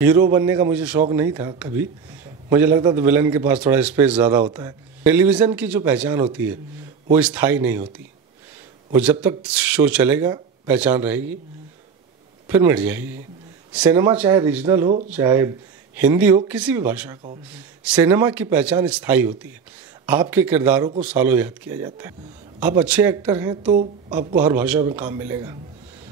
Hero बनने का मुझे शौक नहीं था कभी। मुझे लगता था विलन के पास थोड़ा स्पेस ज़्यादा होता है। टेलीविज़न की जो पहचान होती है वो स्थायी नहीं होती। वो जब तक शो चलेगा पहचान रहेगी, फिर मिट जाएगी। सिनेमा चाहे रीजनल हो, चाहे हिंदी हो, किसी भी भाषा का हो, सिनेमा की पहचान स्थायी होती है। आपके किरदारों को सालों याद किया जाता है। आप अच्छे एक्टर हैं तो आपको हर भाषा में काम मिलेगा।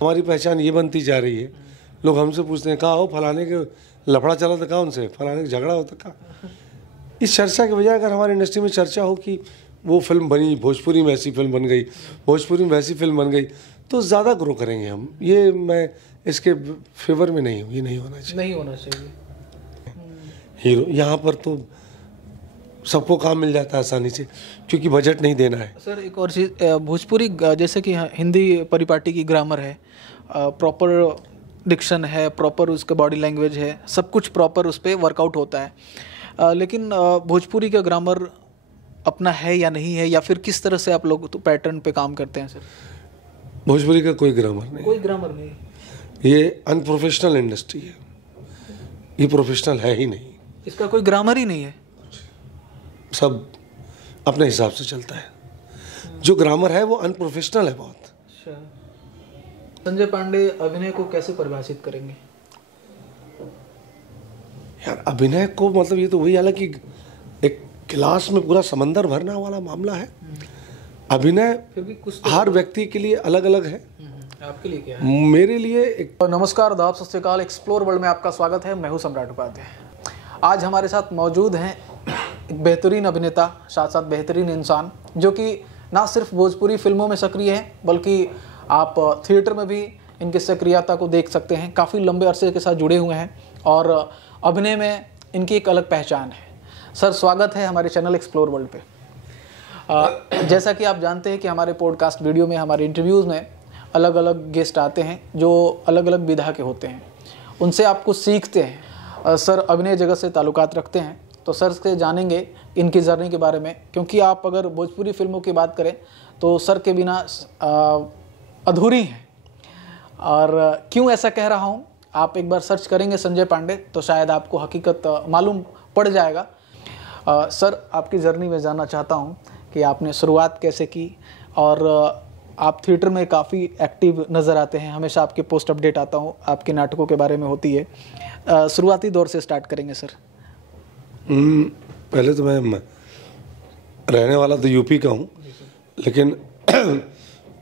हमारी पहचान ये बनती जा रही है। लोग हमसे पूछते हैं कहाँ हो, फलाने के लफड़ा चला था, कहाँ उनसे, फलाने का झगड़ा होता कहाँ। इस चर्चा के बजाय अगर हमारी इंडस्ट्री में चर्चा हो कि वो फिल्म बनी, भोजपुरी में ऐसी फिल्म बन गई, भोजपुरी में वैसी फिल्म बन गई, तो ज़्यादा ग्रो करेंगे हम। ये मैं इसके फेवर में नहीं हूँ, ये नहीं होना चाहिए। नहीं होना चाहिए। हीरो यहाँ पर तो सबको काम मिल जाता है आसानी से, क्योंकि बजट नहीं देना है। सर एक और चीज़, भोजपुरी जैसे कि हिंदी परिपाटी की ग्रामर है, प्रॉपर डिक्शन है, प्रॉपर उसका बॉडी लैंग्वेज है, सब कुछ प्रॉपर उस पर वर्कआउट होता है। लेकिन भोजपुरी का ग्रामर अपना है या नहीं है, या फिर किस तरह से आप लोग तो पैटर्न पे काम करते हैं सर? भोजपुरी का कोई ग्रामर नहीं, कोई ग्रामर नहीं। ये अनप्रोफेशनल इंडस्ट्री है, ये प्रोफेशनल है ही नहीं। इसका कोई ग्रामर ही नहीं है, सब अपने हिसाब से चलता है। जो ग्रामर है वो अनप्रोफेशनल है बहुत। अच्छा, संजय पांडे अभिनय को कैसे परिभाषित करेंगे? यार अभिनय को मतलब ये तो वही हाल है कि एक गिलास में पूरा समंदर भरना वाला मामला है। अभिनय फिर भी कुछ हर व्यक्ति के लिए अलग अलग है। आपके लिए क्या है? मेरे लिए एक नमस्कार, आदाब, सत श्री अकाल। एक्सप्लोर वर्ल्ड में आपका स्वागत है। मैं हूं सम्राट उपाध्याय। आज हमारे साथ मौजूद हैं एक बेहतरीन अभिनेता, साथ साथ बेहतरीन इंसान, जो कि ना सिर्फ भोजपुरी फिल्मों में सक्रिय हैं, बल्कि आप थिएटर में भी इनकी सक्रियता को देख सकते हैं। काफ़ी लंबे अरसे के साथ जुड़े हुए हैं और अभिनय में इनकी एक अलग पहचान है। सर स्वागत है हमारे चैनल एक्सप्लोर वर्ल्ड पे। जैसा कि आप जानते हैं कि हमारे पॉडकास्ट वीडियो में, हमारे इंटरव्यूज़ में अलग अलग गेस्ट आते हैं जो अलग अलग विधा के होते हैं, उनसे आप कुछ सीखते हैं। सर अभिनय जगत से ताल्लुकात रखते हैं, तो सर से जानेंगे इनकी जर्नी के बारे में, क्योंकि आप अगर भोजपुरी फिल्मों की बात करें तो सर के बिना अधूरी हैं। और क्यों ऐसा कह रहा हूँ, आप एक बार सर्च करेंगे संजय पांडे तो शायद आपको हकीकत मालूम पड़ जाएगा। सर आपकी जर्नी में जानना चाहता हूँ कि आपने शुरुआत कैसे की, और आप थिएटर में काफ़ी एक्टिव नज़र आते हैं, हमेशा आपके पोस्ट अपडेट आता हूँ, आपके नाटकों के बारे में होती है। शुरुआती दौर से स्टार्ट करेंगे सर। पहले तो मैं रहने वाला तो यूपी का हूँ, लेकिन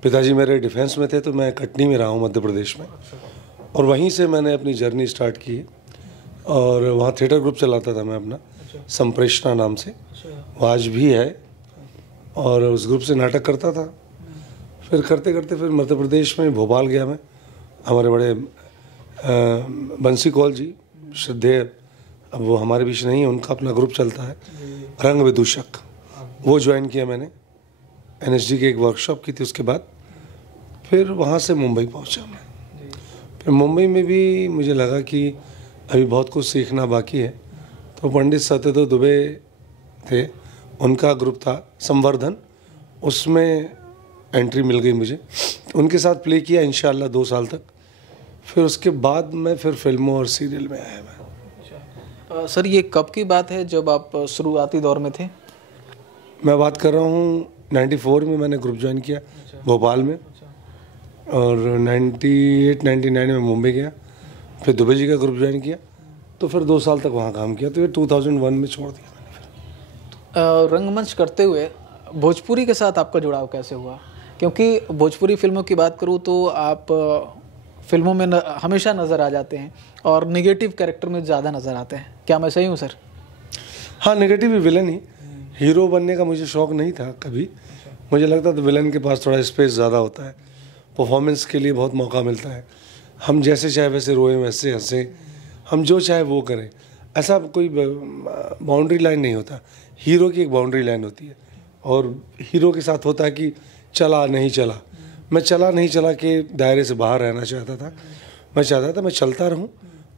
पिताजी मेरे डिफेंस में थे तो मैं कटनी में रहा हूँ मध्य प्रदेश में, और वहीं से मैंने अपनी जर्नी स्टार्ट की। और वहाँ थिएटर ग्रुप चलाता था मैं अपना, संप्रेषणा नाम से, वो आज भी है, और उस ग्रुप से नाटक करता था। फिर करते करते फिर मध्य प्रदेश में भोपाल गया मैं। हमारे बड़े बंसी कौल जी, श्रद्धेय, अब वो हमारे बीच नहीं है, उनका अपना ग्रुप चलता है रंग विदूषक, वो ज्वाइन किया मैंने। एनएसडी की एक वर्कशॉप की थी, उसके बाद फिर वहाँ से मुंबई पहुँचा मैं। फिर मुंबई में भी मुझे लगा कि अभी बहुत कुछ सीखना बाकी है, तो पंडित सत्यदेव दुबे थे, उनका ग्रुप था संवर्धन, उसमें एंट्री मिल गई मुझे। उनके साथ प्ले किया इंशाल्लाह 2 साल तक। फिर उसके बाद मैं फिर फिल्मों और सीरियल में आया मैं। सर ये कब की बात है जब आप शुरुआती दौर में थे? मैं बात कर रहा हूँ 94 में मैंने ग्रुप ज्वाइन किया भोपाल में, और 98-99 में मुंबई गया, फिर दुबे जी का ग्रुप ज्वाइन किया, तो फिर 2 साल तक वहाँ काम किया, तो फिर 2001 में छोड़ दिया मैंने। फिर रंगमंच करते हुए भोजपुरी के साथ आपका जुड़ाव कैसे हुआ? क्योंकि भोजपुरी फिल्मों की बात करूँ तो आप फिल्मों में हमेशा नज़र आ जाते हैं और नेगेटिव कैरेक्टर में ज़्यादा नज़र आते हैं, क्या मैं सही हूँ सर? हाँ, नेगेटिव ही विलन ही। हीरो बनने का मुझे शौक नहीं था कभी। मुझे लगता था विलन के पास थोड़ा स्पेस ज़्यादा होता है, परफॉर्मेंस के लिए बहुत मौका मिलता है, हम जैसे चाहे वैसे रोएं, वैसे हंसें, हम जो चाहे वो करें, ऐसा कोई बाउंड्री लाइन नहीं होता। हीरो की एक बाउंड्री लाइन होती है, और हीरो के साथ होता है कि चला नहीं चला। मैं चला नहीं चला के दायरे से बाहर रहना चाहता था। मैं चाहता था मैं चलता रहूं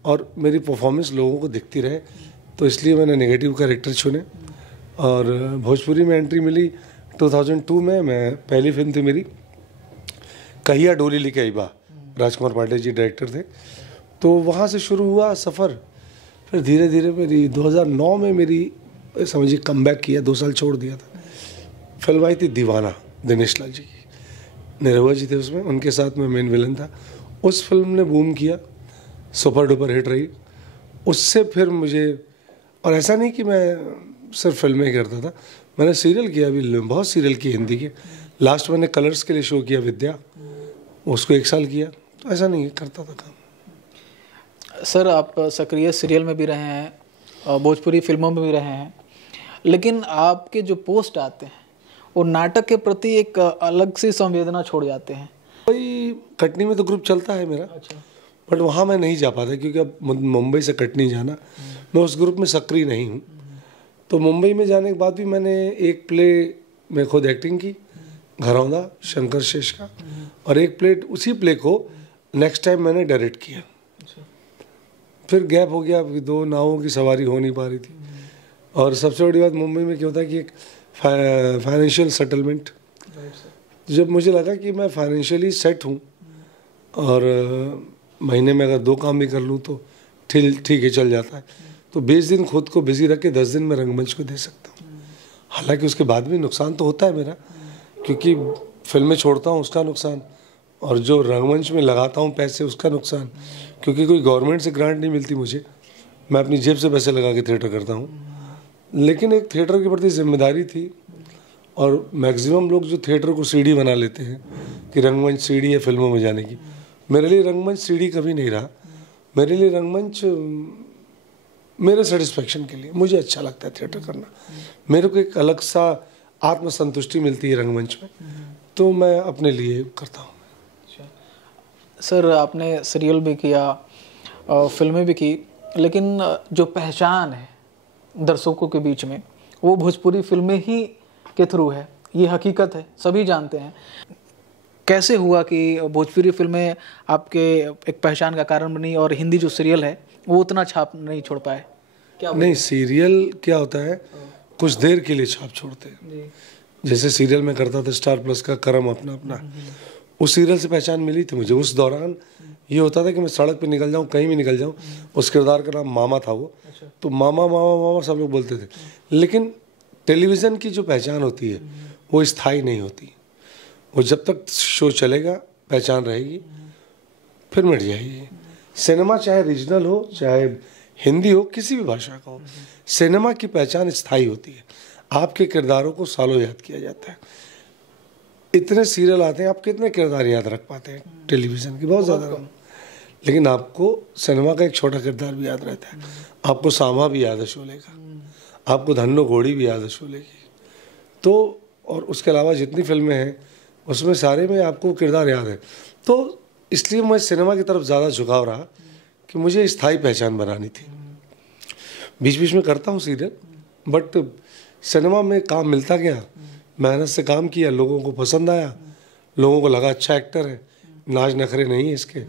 और मेरी परफॉर्मेंस लोगों को दिखती रहे, तो इसलिए मैंने नेगेटिव कैरेक्टर चुने। और भोजपुरी में एंट्री मिली 2002 में। मैं पहली फिल्म थी मेरी कहिया डोली लेके आई बा, राजकुमार पांडे जी डायरेक्टर थे। तो वहाँ से शुरू हुआ सफ़र फिर धीरे धीरे मेरी 2009 में मेरी समझिए कमबैक किया, 2 साल छोड़ दिया था। फिल्म आई थी दीवाना, दिनेश लाल जी की, निरहुआ जी थे उसमें, उनके साथ में मेन विलन था। उस फिल्म ने बूम किया, सुपर डुपर हिट रही। उससे फिर मुझे, और ऐसा नहीं कि मैं सिर्फ फिल्में ही करता था, मैंने सीरियल किया भी, बहुत सीरियल किए हिंदी के। लास्ट मैंने कलर्स के लिए शो किया विद्या, उसको 1 साल किया। तो ऐसा नहीं करता था काम। सर आप सक्रिय सीरियल में भी रहे हैं और भोजपुरी फिल्मों में भी रहे हैं, लेकिन आपके जो पोस्ट आते हैं वो नाटक के प्रति एक अलग सी संवेदना छोड़ जाते हैं। भाई कटनी में तो ग्रुप चलता है मेरा। अच्छा। बट वहाँ मैं नहीं जा पाता क्योंकि अब मुंबई से कटनी जाना, मैं उस ग्रुप में सक्रिय नहीं हूँ। तो मुंबई में जाने के बाद भी मैंने एक प्ले में खुद एक्टिंग की, घरौंदा शंकर शेष का, और एक प्ले, उसी प्ले को नेक्स्ट टाइम मैंने डायरेक्ट किया। फिर गैप हो गया, 2 नावों की सवारी हो नहीं पा रही थी। और सबसे बड़ी बात मुंबई में क्या होता है कि एक फाइनेंशियल सेटलमेंट, जब मुझे लगा कि मैं फाइनेंशियली सेट हूँ और महीने में अगर 2 काम भी कर लूँ तो ठीक है, चल जाता है, तो 20 दिन खुद को बिजी रख के 10 दिन में रंगमंच को दे सकता हूँ। हालांकि उसके बाद भी नुकसान तो होता है मेरा, क्योंकि फिल्में छोड़ता हूँ उसका नुकसान, और जो रंगमंच में लगाता हूँ पैसे उसका नुकसान, क्योंकि कोई गवर्नमेंट से ग्रांट नहीं मिलती मुझे, मैं अपनी जेब से पैसे लगा के थिएटर करता हूँ। लेकिन एक थिएटर के प्रति जिम्मेदारी थी, और मैक्सिमम लोग जो थिएटर को सीढ़ी बना लेते हैं कि रंगमंच सीढ़ी है फिल्मों में जाने की, मेरे लिए रंगमंच सीढ़ी कभी नहीं रहा। मेरे लिए रंगमंच मेरे सेटिस्फेक्शन के लिए, मुझे अच्छा लगता है थिएटर करना, मेरे को एक अलग सा आत्मसंतुष्टि मिलती है रंगमंच में, तो मैं अपने लिए करता हूँ। सर आपने सीरियल भी किया, फिल्में भी की, लेकिन जो पहचान है दर्शकों के बीच में वो भोजपुरी फिल्में ही के थ्रू है, ये हकीकत है, सभी जानते हैं। कैसे हुआ कि भोजपुरी फिल्में आपके एक पहचान का कारण बनी और हिंदी जो सीरियल है वो उतना छाप नहीं छोड़ पाए? क्या नहीं, सीरियल क्या होता है, कुछ देर के लिए छाप छोड़ते हैं। जैसे सीरियल में करता था स्टार प्लस का करम अपना अपना, उस सीरियल से पहचान मिली थी मुझे। उस दौरान ये होता था कि मैं सड़क पे निकल जाऊँ, कहीं भी निकल जाऊँ, उस किरदार का नाम मामा था वो, तो मामा मामा मामा सब लोग बोलते थे। लेकिन टेलीविज़न की जो पहचान होती है वो स्थायी नहीं होती, वो जब तक शो चलेगा पहचान रहेगी, फिर मिट जाएगी। सिनेमा चाहे रीजनल हो, चाहे हिंदी हो, किसी भी भाषा का हो, सिनेमा की पहचान स्थायी होती है। आपके किरदारों को सालों याद किया जाता है। इतने सीरियल आते हैं, आप कितने किरदार याद रख पाते हैं टेलीविज़न की? बहुत ज़्यादा कम। लेकिन आपको सिनेमा का एक छोटा किरदार भी याद रहता है। आपको सामा भी याद है शोले का, आपको धन्नो घोड़ी भी याद है शोले की, तो और उसके अलावा जितनी फिल्में हैं उसमें सारे में आपको किरदार याद है। तो इसलिए मैं सिनेमा की तरफ ज़्यादा झुकाव रहा कि मुझे स्थायी पहचान बनानी थी। बीच बीच में करता हूँ सीरियल, बट सिनेमा में काम मिलता गया, मेहनत से काम किया, लोगों को पसंद आया, लोगों को लगा अच्छा एक्टर है, नाच नखरे नहीं है इसके,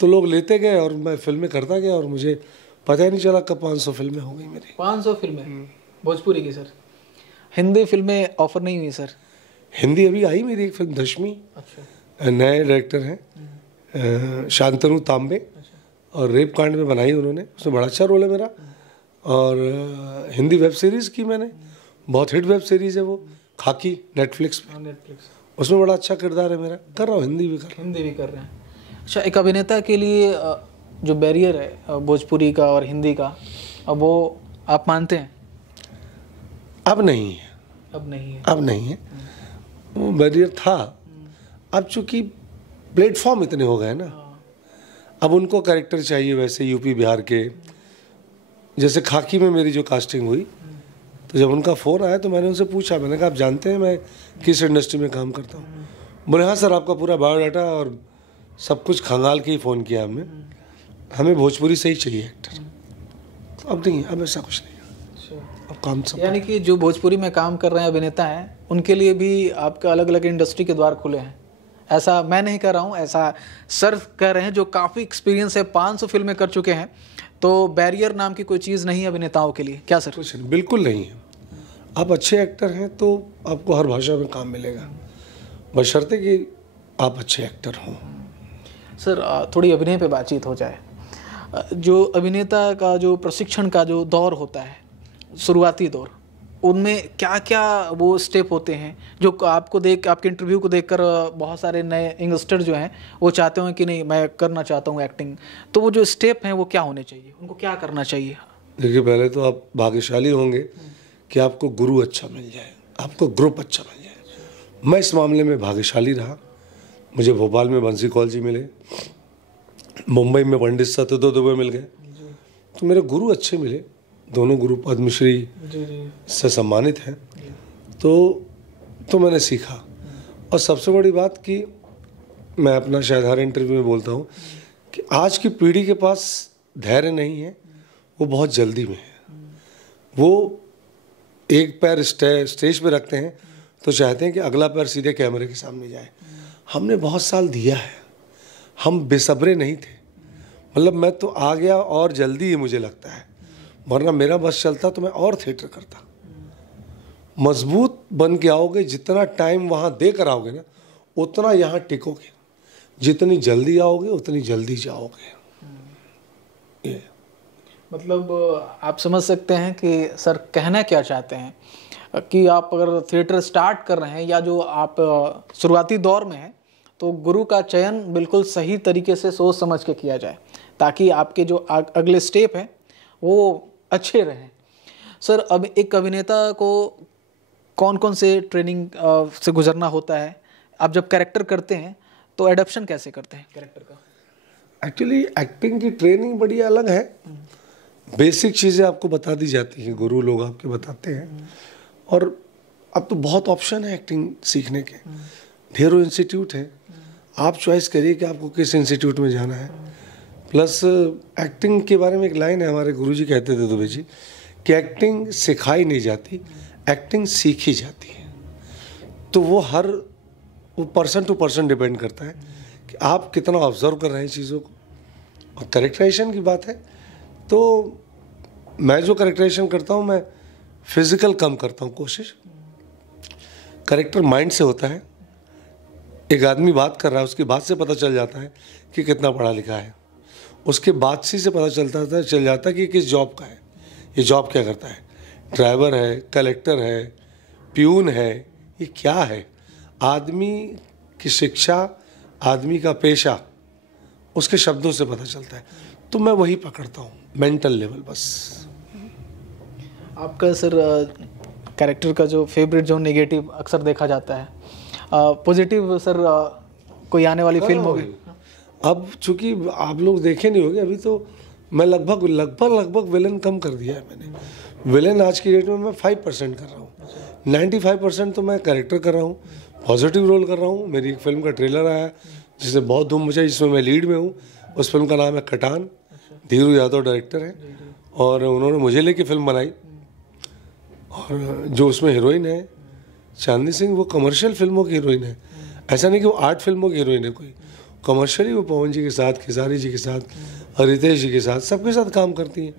तो लोग लेते गए और मैं फिल्में करता गया, और मुझे पता ही नहीं चला कब 500 फिल्में हो गई मेरी। 500 फिल्में भोजपुरी की? सर हिंदी फिल्में ऑफर नहीं हुई? सर हिंदी अभी आई मेरी एक फिल्म दशमी। अच्छा। नए डायरेक्टर हैं शांतनु तांबे, और रेप कांड में बनाई उन्होंने, उसमें बड़ा अच्छा रोल है मेरा। और हिंदी वेब सीरीज़ की मैंने, बहुत हिट वेब सीरीज़ है वो, खाकी, नेटफ्लिक्स पे, उसमें बड़ा अच्छा किरदार है मेरा। कर रहा हूँ, हिंदी भी कर रहे हैं। अच्छा, एक अभिनेता के लिए जो बैरियर है भोजपुरी का और हिंदी का, अब वो आप मानते हैं? अब नहीं है। अब नहीं है, वो बैरियर था। अब चूंकि प्लेटफॉर्म इतने हो गए ना, अब उनको कैरेक्टर चाहिए वैसे यूपी बिहार के। जैसे खाकी में मेरी जो कास्टिंग हुई, तो जब उनका फ़ोन आया तो मैंने उनसे पूछा, मैंने कहा आप जानते हैं मैं किस इंडस्ट्री में काम करता हूँ? बोले हाँ सर, आपका पूरा बायोडाटा और सब कुछ खंगाल के ही फ़ोन किया हमने, हमें भोजपुरी से ही चाहिए एक्टर। तो अब नहीं, अब ऐसा कुछ नहीं, अब काम सब। यानी कि जो भोजपुरी में काम कर रहे हैं अभिनेता हैं, उनके लिए भी आपका अलग अलग इंडस्ट्री के द्वार खुले हैं? ऐसा मैं नहीं कर रहा हूँ, ऐसा सर कह रहे हैं जो काफ़ी एक्सपीरियंस है, 500 फिल्में कर चुके हैं। तो बैरियर नाम की कोई चीज़ नहीं है अभिनेताओं के लिए, क्या सर? कुछ नहीं, बिल्कुल नहीं है। आप अच्छे एक्टर हैं तो आपको हर भाषा में काम मिलेगा, बशर्ते कि आप अच्छे एक्टर हों। सर थोड़ी अभिनय पे बातचीत हो जाए। जो अभिनेता का जो प्रशिक्षण का जो दौर होता है, शुरुआती दौर, उनमें क्या क्या वो स्टेप होते हैं जो आपको देख, आपके इंटरव्यू को देखकर बहुत सारे नए यंगस्टर जो हैं वो चाहते हैं कि नहीं मैं करना चाहता हूँ एक्टिंग, तो वो जो स्टेप हैं वो क्या होने चाहिए, उनको क्या करना चाहिए? देखिए, पहले तो आप भाग्यशाली होंगे कि आपको गुरु अच्छा मिल जाए, आपको ग्रुप अच्छा मिल जाए। मैं इस मामले में भाग्यशाली रहा। मुझे भोपाल में बंसी कौल जी मिले, मुंबई में पंडित सत्यदेव दुबे मिल गए, तो मेरे गुरु अच्छे मिले। दोनों गुरु पद्मश्री से सम्मानित हैं। तो मैंने सीखा। और सबसे बड़ी बात कि मैं अपना शायद हर इंटरव्यू में बोलता हूँ कि आज की पीढ़ी के पास धैर्य नहीं है, वो बहुत जल्दी में है। वो एक पैर स्टेज पे रखते हैं तो चाहते हैं कि अगला पैर सीधे कैमरे के सामने जाए। हमने बहुत साल दिया है, हम बेसब्रे नहीं थे। मतलब मैं तो आ गया और जल्दी ही मुझे लगता है, वरना मेरा बस चलता तो मैं और थिएटर करता। मजबूत बन के आओगे, जितना टाइम वहाँ दे कर आओगे ना उतना यहाँ टिकोगे। जितनी जल्दी आओगे उतनी जल्दी जाओगे। ये मतलब आप समझ सकते हैं कि सर कहना क्या चाहते हैं कि आप अगर थिएटर स्टार्ट कर रहे हैं या जो आप शुरुआती दौर में हैं तो गुरु का चयन बिल्कुल सही तरीके से सोच समझ के किया जाए ताकि आपके जो अगले स्टेप हैं वो अच्छे रहें। सर, अब एक अभिनेता को कौन कौन से ट्रेनिंग से गुजरना होता है? आप जब कैरेक्टर करते हैं तो एडप्शन कैसे करते हैं कैरेक्टर का? एक्चुअली एक्टिंग की ट्रेनिंग बड़ी अलग है। बेसिक चीज़ें आपको बता दी जाती हैं, गुरु लोग आपके बताते हैं। और अब तो बहुत ऑप्शन है एक्टिंग सीखने के, ढेरों इंस्टीट्यूट है। आप चॉइस करिए कि आपको किस इंस्टीट्यूट में जाना है। प्लस एक्टिंग के बारे में एक लाइन है, हमारे गुरुजी कहते थे दुबे जी, कि एक्टिंग सिखाई नहीं जाती, एक्टिंग सीखी जाती है। तो वो पर्सन टू पर्सन डिपेंड करता है कि आप कितना ऑब्जर्व कर रहे हैं चीज़ों को। और कैरेक्टराइजेशन की बात है तो मैं जो कैरेक्टराइजेशन करता हूँ, मैं फिजिकल कम करता हूँ कोशिश। कैरेक्टर माइंड से होता है। एक आदमी बात कर रहा है, उसकी बात से पता चल जाता है कि कितना पढ़ा लिखा है। उसके बात से पता चल जाता है कि किस जॉब का है, ये जॉब क्या करता है, ड्राइवर है, कलेक्टर है, प्यून है, ये क्या है। आदमी की शिक्षा, आदमी का पेशा उसके शब्दों से पता चलता है। तो मैं वही पकड़ता हूँ, मेंटल लेवल बस। आपका सर कैरेक्टर का जो फेवरेट जो नेगेटिव अक्सर देखा जाता है, पॉजिटिव सर कोई आने वाली फिल्म होगी? अब चूंकि आप लोग देखे नहीं होंगे, अभी तो मैं लगभग विलन कम कर दिया है मैंने। विलन आज की डेट में मैं 5% कर रहा हूँ, 95% तो मैं कैरेक्टर कर रहा हूँ, पॉजिटिव रोल कर रहा हूँ। मेरी एक फिल्म का ट्रेलर आया जिससे बहुत धूम मचाई, जिसमें मैं लीड में हूँ। उस फिल्म का नाम है कटान। धीरू यादव डायरेक्टर हैं और उन्होंने मुझे लेके फिल्म बनाई। और जो उसमें हीरोइन है चांदनी सिंह, वो कमर्शियल फिल्मों की हीरोइन है। ऐसा नहीं कि वो आर्ट फिल्मों की हीरोइन है, कोई कमर्शियली वो पवन जी के साथ, खेसारी जी के साथ, रितेश जी के साथ, सबके साथ काम करती हैं।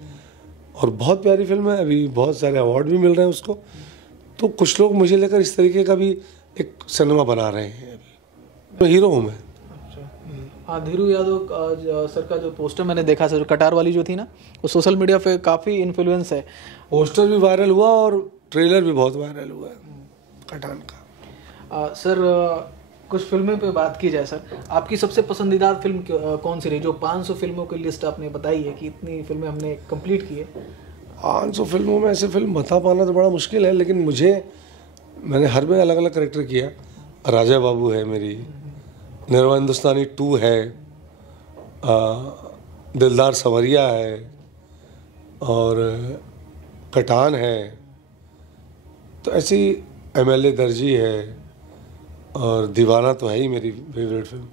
और बहुत प्यारी फिल्म है, अभी बहुत सारे अवार्ड भी मिल रहे हैं उसको। तो कुछ लोग मुझे लेकर इस तरीके का भी एक सिनेमा बना रहे हैं। अभी तो हीरो हूँ मैं। हाँ, धीरू यादव सर का जो पोस्टर मैंने देखा सर, कटार वाली जो थी ना, वो सोशल मीडिया पे काफ़ी इन्फ्लुएंस है। पोस्टर भी वायरल हुआ और ट्रेलर भी बहुत वायरल हुआ है कटान का। सर कुछ फिल्मों पे बात की जाए सर, आपकी सबसे पसंदीदा फिल्म कौन सी रही? जो 500 फिल्मों की लिस्ट आपने बताई है कि इतनी फिल्में हमने कंप्लीट की है। 500 फिल्मों में ऐसे फिल्म बता पाना तो बड़ा मुश्किल है, लेकिन मैंने हर में अलग अलग करेक्टर किया। राजा बाबू है मेरी, निर्वा हिंदुस्तानी 2 है, दिलदार संवरिया है और कटान है। तो ऐसी MLA दर्जी है और दीवाना तो है ही मेरी फेवरेट फिल्म।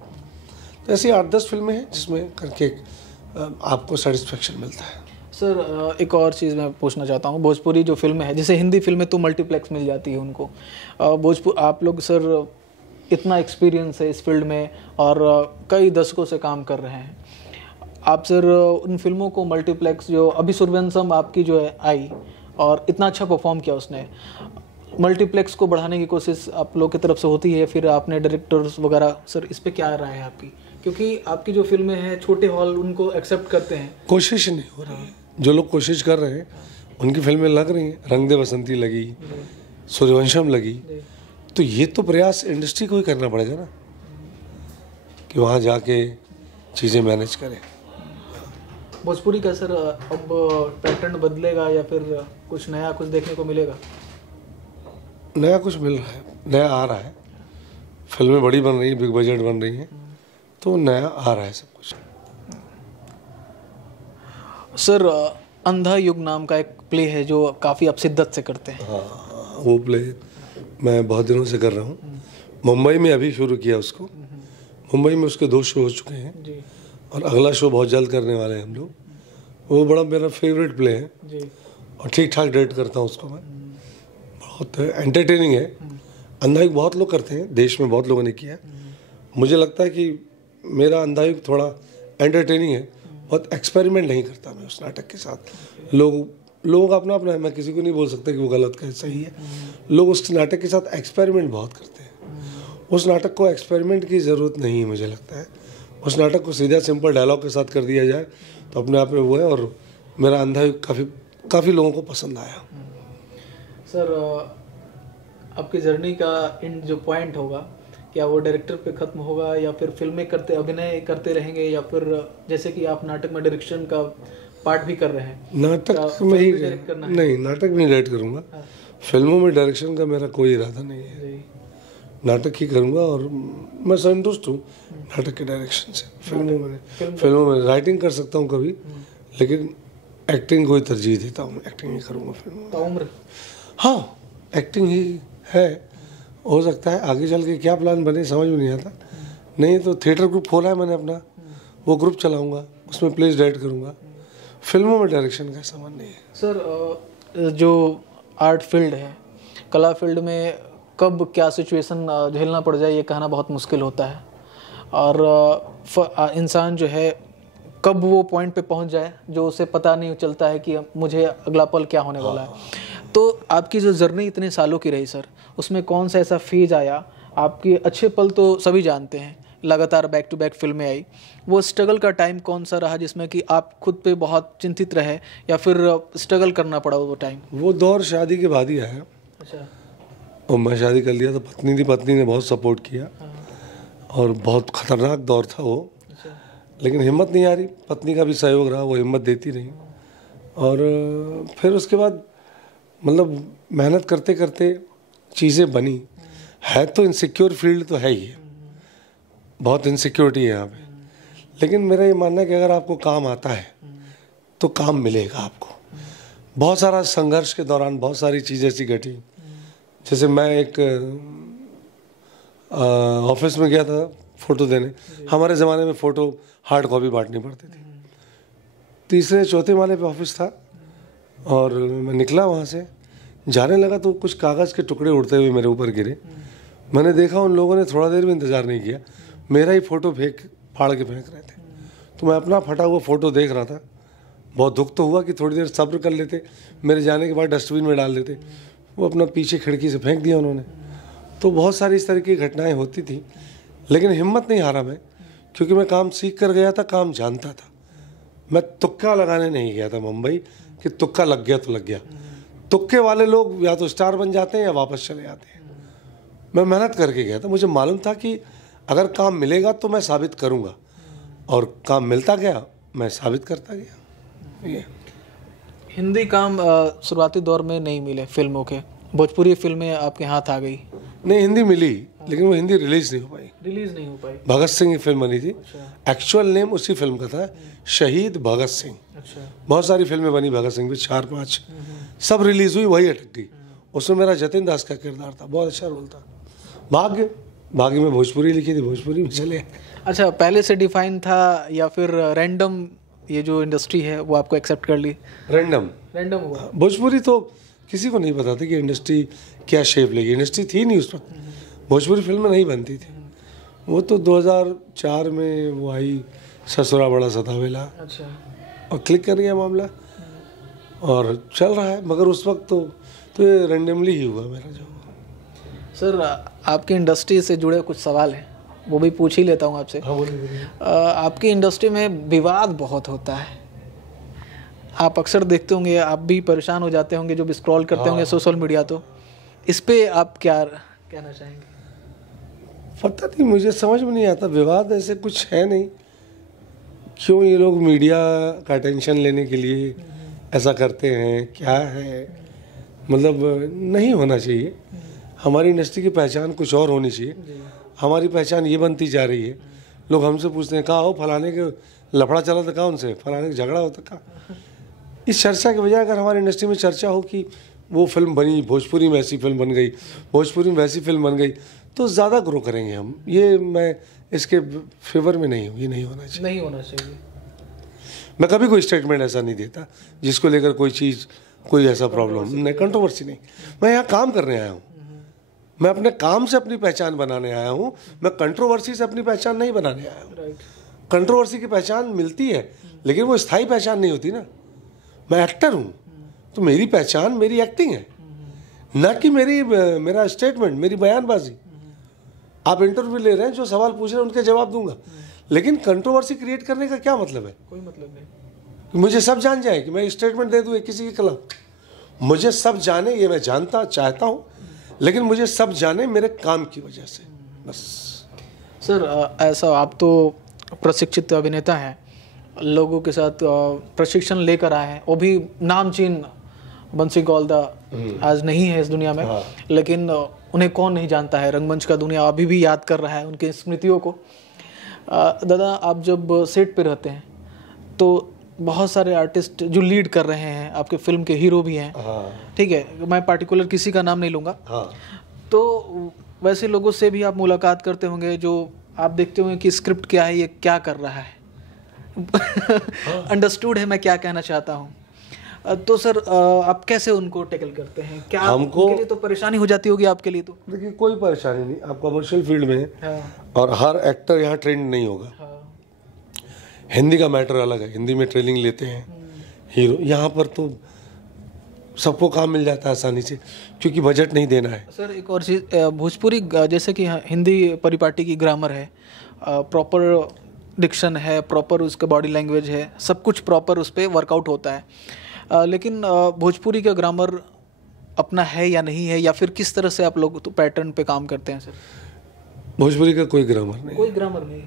तो ऐसी 8-10 फिल्में हैं जिसमें करके आपको सेटिस्फेक्शन मिलता है। सर एक और चीज़ मैं पूछना चाहता हूँ, भोजपुरी जो फिल्में हैं, जैसे हिंदी फिल्में तो मल्टीप्लेक्स मिल जाती है उनको, भोजपुर आप लोग सर इतना एक्सपीरियंस है इस फील्ड में और कई दशकों से काम कर रहे हैं आप सर, उन फिल्मों को मल्टीप्लेक्स जो अभी सूर्यवंशम आपकी जो है आई और इतना अच्छा परफॉर्म किया उसने, मल्टीप्लेक्स को बढ़ाने की कोशिश आप लोग की तरफ से होती है, फिर आपने डायरेक्टर्स वगैरह, सर इस पे क्या राय है आपकी क्योंकि आपकी जो फिल्में हैं छोटे हॉल उनको एक्सेप्ट करते हैं। कोशिश नहीं हो रही है, जो लोग कोशिश कर रहे हैं उनकी फिल्में लग रही हैं। रंग दे बसंती लगी, सूर्यवंशम लगी, तो ये तो प्रयास इंडस्ट्री को ही करना पड़ेगा ना कि वहाँ जाके चीज़ें मैनेज करें। भोजपुरी का सर अब पैटर्न बदलेगा या फिर कुछ नया कुछ देखने को मिलेगा? नया कुछ मिल रहा है, नया आ रहा है, फिल्में बड़ी बन रही हैं, बिग बजट बन रही हैं, तो नया आ रहा है सब कुछ। सर अंधा युग नाम का एक प्ले है जो काफ़ी आप शिद्दत से करते हैं। हाँ, वो प्ले मैं बहुत दिनों से कर रहा हूँ। मुंबई में अभी शुरू किया उसको। मुंबई में उसके 2 शो हो चुके हैं जी और अगला शो बहुत जल्द करने वाले हैं हम लोग। वो बड़ा मेरा फेवरेट प्ले है जी। और ठीक ठाक डायरेक्ट करता हूँ उसको मैं। बहुत एंटरटेनिंग है। अंधा युग बहुत लोग करते हैं, देश में बहुत लोगों ने किया है। मुझे लगता है कि मेरा अंधा युग थोड़ा एंटरटेनिंग है, बहुत एक्सपेरिमेंट नहीं करता मैं उस नाटक के साथ। लोगों का अपना अपना है, मैं किसी को नहीं बोल सकता कि वो गलत है सही है। लोग उस नाटक के साथ एक्सपेरिमेंट बहुत करते हैं। उस नाटक को एक्सपेरिमेंट की ज़रूरत नहीं है मुझे लगता है। उस नाटक को सीधा सिंपल डायलॉग के साथ कर दिया जाए तो अपने आप में वो है। और मेरा अंधा युग काफ़ी लोगों को पसंद आया। सर आपकी जर्नी का एंड जो पॉइंट होगा, क्या वो डायरेक्टर पे ख़त्म होगा या फिर फिल्में करते अभिनय करते रहेंगे, या फिर जैसे कि आप नाटक में डायरेक्शन का पार्ट भी कर रहे हैं? नाटक में ही नहीं, नाटक में डायरेक्ट करूँगा। फिल्मों में डायरेक्शन का मेरा कोई इरादा नहीं है। नाटक ही करूँगा और मैं संतुष्ट हूँ नाटक के डायरेक्शन से। फिल्मों में राइटिंग कर सकता हूँ कभी, लेकिन एक्टिंग को ही तरजीह देता हूँ। एक्टिंग ही करूँगा फिल्मों में। उम्र हाँ, एक्टिंग ही है। हो सकता है आगे चल के क्या प्लान बने समझ में नहीं आता। नहीं तो थिएटर ग्रुप खोला है मैंने अपना, वो ग्रुप चलाऊँगा, उसमें प्लेस डायरेक्ट करूँगा। फिल्मों में डायरेक्शन का सामान नहीं है। सर जो आर्ट फील्ड है, कला फील्ड में कब क्या सिचुएशन झेलना पड़ जाए ये कहना बहुत मुश्किल होता है। और इंसान जो है कब वो पॉइंट पे पहुंच जाए जो उसे पता नहीं चलता है कि मुझे अगला पल क्या होने वाला है। तो आपकी जो जर्नी इतने सालों की रही सर, उसमें कौन सा ऐसा फेज आया? आपके अच्छे पल तो सभी जानते हैं, लगातार बैक टू बैक फिल्में आई। वो स्ट्रगल का टाइम कौन सा रहा जिसमें कि आप खुद पे बहुत चिंतित रहे या फिर स्ट्रगल करना पड़ा वो टाइम? वो दौर शादी के बाद ही आया। अच्छा। और मैं शादी कर लिया तो पत्नी ने बहुत सपोर्ट किया और बहुत ख़तरनाक दौर था वो। अच्छा। लेकिन हिम्मत नहीं आ रही, पत्नी का भी सहयोग रहा, वो हिम्मत देती रही। और फिर उसके बाद मतलब मेहनत करते करते चीज़ें बनी। है तो इनसिक्योर फील्ड तो है ही है, बहुत इनसिक्योरिटी है यहाँ पे। लेकिन मेरा ये मानना है कि अगर आपको काम आता है तो काम मिलेगा आपको। बहुत सारा संघर्ष के दौरान बहुत सारी चीज़ें ऐसी घटी। जैसे मैं एक ऑफिस में गया था फ़ोटो देने। हमारे ज़माने में फ़ोटो हार्ड कॉपी बांटनी पड़ती थी। तीसरे चौथे माले पे ऑफिस था और मैं निकला वहाँ से, जाने लगा तो कुछ कागज़ के टुकड़े उड़ते हुए मेरे ऊपर गिरे। मैंने देखा उन लोगों ने थोड़ा देर भी इंतज़ार नहीं किया, मेरा ही फ़ोटो फाड़ के फेंक रहे थे। तो मैं अपना फटा हुआ फ़ोटो देख रहा था। बहुत दुख तो हुआ कि थोड़ी देर सब्र कर लेते, मेरे जाने के बाद डस्टबिन में डाल देते। वो अपना पीछे खिड़की से फेंक दिया उन्होंने। तो बहुत सारी इस तरह की घटनाएं होती थी, लेकिन हिम्मत नहीं हारा मैं, क्योंकि मैं काम सीख कर गया था, काम जानता था। मैं तुक्का लगाने नहीं गया था मुंबई कि तुक्का लग गया तो लग गया। तुक्के वाले लोग या तो स्टार बन जाते हैं या वापस चले जाते हैं। मैं मेहनत करके गया था, मुझे मालूम था कि अगर काम मिलेगा तो मैं साबित करूँगा, और काम मिलता गया, मैं साबित करता गया। ये हिंदी काम शुरुआती दौर में नहीं मिले फिल्मों के, भोजपुरी फिल्में आपके हाथ आ गई? नहीं, हिंदी मिली, लेकिन वो हिंदी रिलीज नहीं हो पाई। रिलीज नहीं हो पाई। भगत सिंह की फिल्म बनी थी। अच्छा। एक्चुअल नेम उसी फिल्म का था, शहीद भगत सिंह। अच्छा। बहुत सारी फिल्में बनी भगत सिंह भी, 4-5 सब रिलीज हुई, वही अटक गई। उसमें मेरा जतिन दास का किरदार था, बहुत अच्छा रोल था। भाग्य में भोजपुरी लिखी थी, भोजपुरी में चले। अच्छा, पहले से डिफाइन था या फिर रैंडम ये जो इंडस्ट्री है वो आपको एक्सेप्ट कर ली? रैंडम हुआ। भोजपुरी तो किसी को नहीं पता था कि इंडस्ट्री क्या शेप लेगी। इंडस्ट्री थी नहीं उस वक्त, भोजपुरी फिल्में नहीं बनती थी। वो तो 2004 में वो आई, ससुरा बड़ा सतावेला। अच्छा। और क्लिक कर गया मामला और चल रहा है। मगर उस वक्त तो ये रैंडमली ही हुआ मेरा। जो सर आपकी इंडस्ट्री से जुड़े कुछ सवाल हैं वो भी पूछ ही लेता हूँ आपसे। हाँ बोलिए। आपकी इंडस्ट्री में विवाद बहुत होता है, आप अक्सर देखते होंगे, आप भी परेशान हो जाते होंगे जब स्क्रॉल करते होंगे सोशल मीडिया, तो इस पे आप क्या कहना चाहेंगे? पता नहीं, मुझे समझ में नहीं आता, विवाद ऐसे कुछ है नहीं, क्यों ये लोग मीडिया का अटेंशन लेने के लिए ऐसा करते हैं, क्या है, मतलब नहीं होना चाहिए। हमारी इंडस्ट्री की पहचान कुछ और होनी चाहिए। हमारी पहचान ये बनती जा रही है, लोग हमसे पूछते हैं कहाँ हो, फलाने के लफड़ा चला था, कहाँ उनसे, फलाने का झगड़ा होता कहाँ। इस चर्चा के बजाय अगर हमारी इंडस्ट्री में चर्चा हो कि वो फिल्म बनी, भोजपुरी में ऐसी फिल्म बन गई, भोजपुरी में वैसी फिल्म बन गई, तो ज़्यादा ग्रो करेंगे हम। ये मैं इसके फेवर में नहीं हूँ, ये नहीं होना चाहिए। नहीं होना चाहिए। मैं कभी कोई स्टेटमेंट ऐसा नहीं देता जिसको लेकर कोई चीज़, कोई ऐसा प्रॉब्लम नहीं, कंट्रोवर्सी नहीं। मैं यहाँ काम करने आया हूँ, मैं अपने काम से अपनी पहचान बनाने आया हूँ, मैं कंट्रोवर्सी से अपनी पहचान नहीं बनाने आया हूँ। कंट्रोवर्सी की पहचान मिलती है लेकिन वो स्थायी पहचान नहीं होती ना। मैं एक्टर हूँ तो मेरी पहचान मेरी एक्टिंग है, ना कि मेरा स्टेटमेंट, मेरी बयानबाजी। आप इंटरव्यू ले रहे हैं, जो सवाल पूछ रहे हैं उनके जवाब दूंगा, लेकिन कंट्रोवर्सी क्रिएट करने का क्या मतलब है? कोई मतलब नहीं। मुझे सब जान जाए कि मैं स्टेटमेंट दे दूँ किसी के खिलाफ, मुझे सब जाने, ये मैं जानता चाहता हूँ, लेकिन मुझे सब जाने मेरे काम की वजह से, बस। सर ऐसा, आप तो प्रशिक्षित अभिनेता हैं, लोगों के साथ प्रशिक्षण लेकर आए हैं, वो भी नामचीन बंसी कौलदा आज नहीं है इस दुनिया में। हाँ। लेकिन उन्हें कौन नहीं जानता है, रंगमंच का दुनिया अभी भी याद कर रहा है उनकी स्मृतियों को। दादा, आप जब सेट पे रहते हैं तो बहुत सारे आर्टिस्ट जो लीड कर रहे हैं, आपके फिल्म के हीरो भी हैं, ठीक है, मैं पार्टिकुलर किसी का नाम नहीं लूँगा, तो वैसे लोगों से भी आप मुलाकात करते होंगे जो आप देखते होंगे कि स्क्रिप्ट क्या है, ये क्या कर रहा है। अंडरस्टूड है मैं क्या कहना चाहता हूँ। तो सर आप कैसे उनको टैकल करते हैं? क्या हमको उनके लिए तो परेशानी हो जाती होगी, आपके लिए तो? देखिए कोई परेशानी नहीं, आप कमर्शियल फील्ड में हैं। हाँ। और हर एक्टर यहाँ ट्रेंड नहीं होगा। हाँ। हिंदी का मैटर अलग है, हिंदी में ट्रेनिंग लेते हैं हीरो, यहाँ पर तो सबको काम मिल जाता है आसानी से, क्योंकि बजट नहीं देना है। सर एक और चीज़, भोजपुरी जैसे कि हिंदी परिपाटी की ग्रामर है, प्रॉपर डिक्शन है, प्रॉपर उसका बॉडी लैंग्वेज है, सब कुछ प्रॉपर उस पर वर्कआउट होता है, लेकिन भोजपुरी का ग्रामर अपना है या नहीं है, या फिर किस तरह से आप लोग तो पैटर्न पे काम करते हैं? सर भोजपुरी का कोई ग्रामर नहीं, कोई ग्रामर नहीं,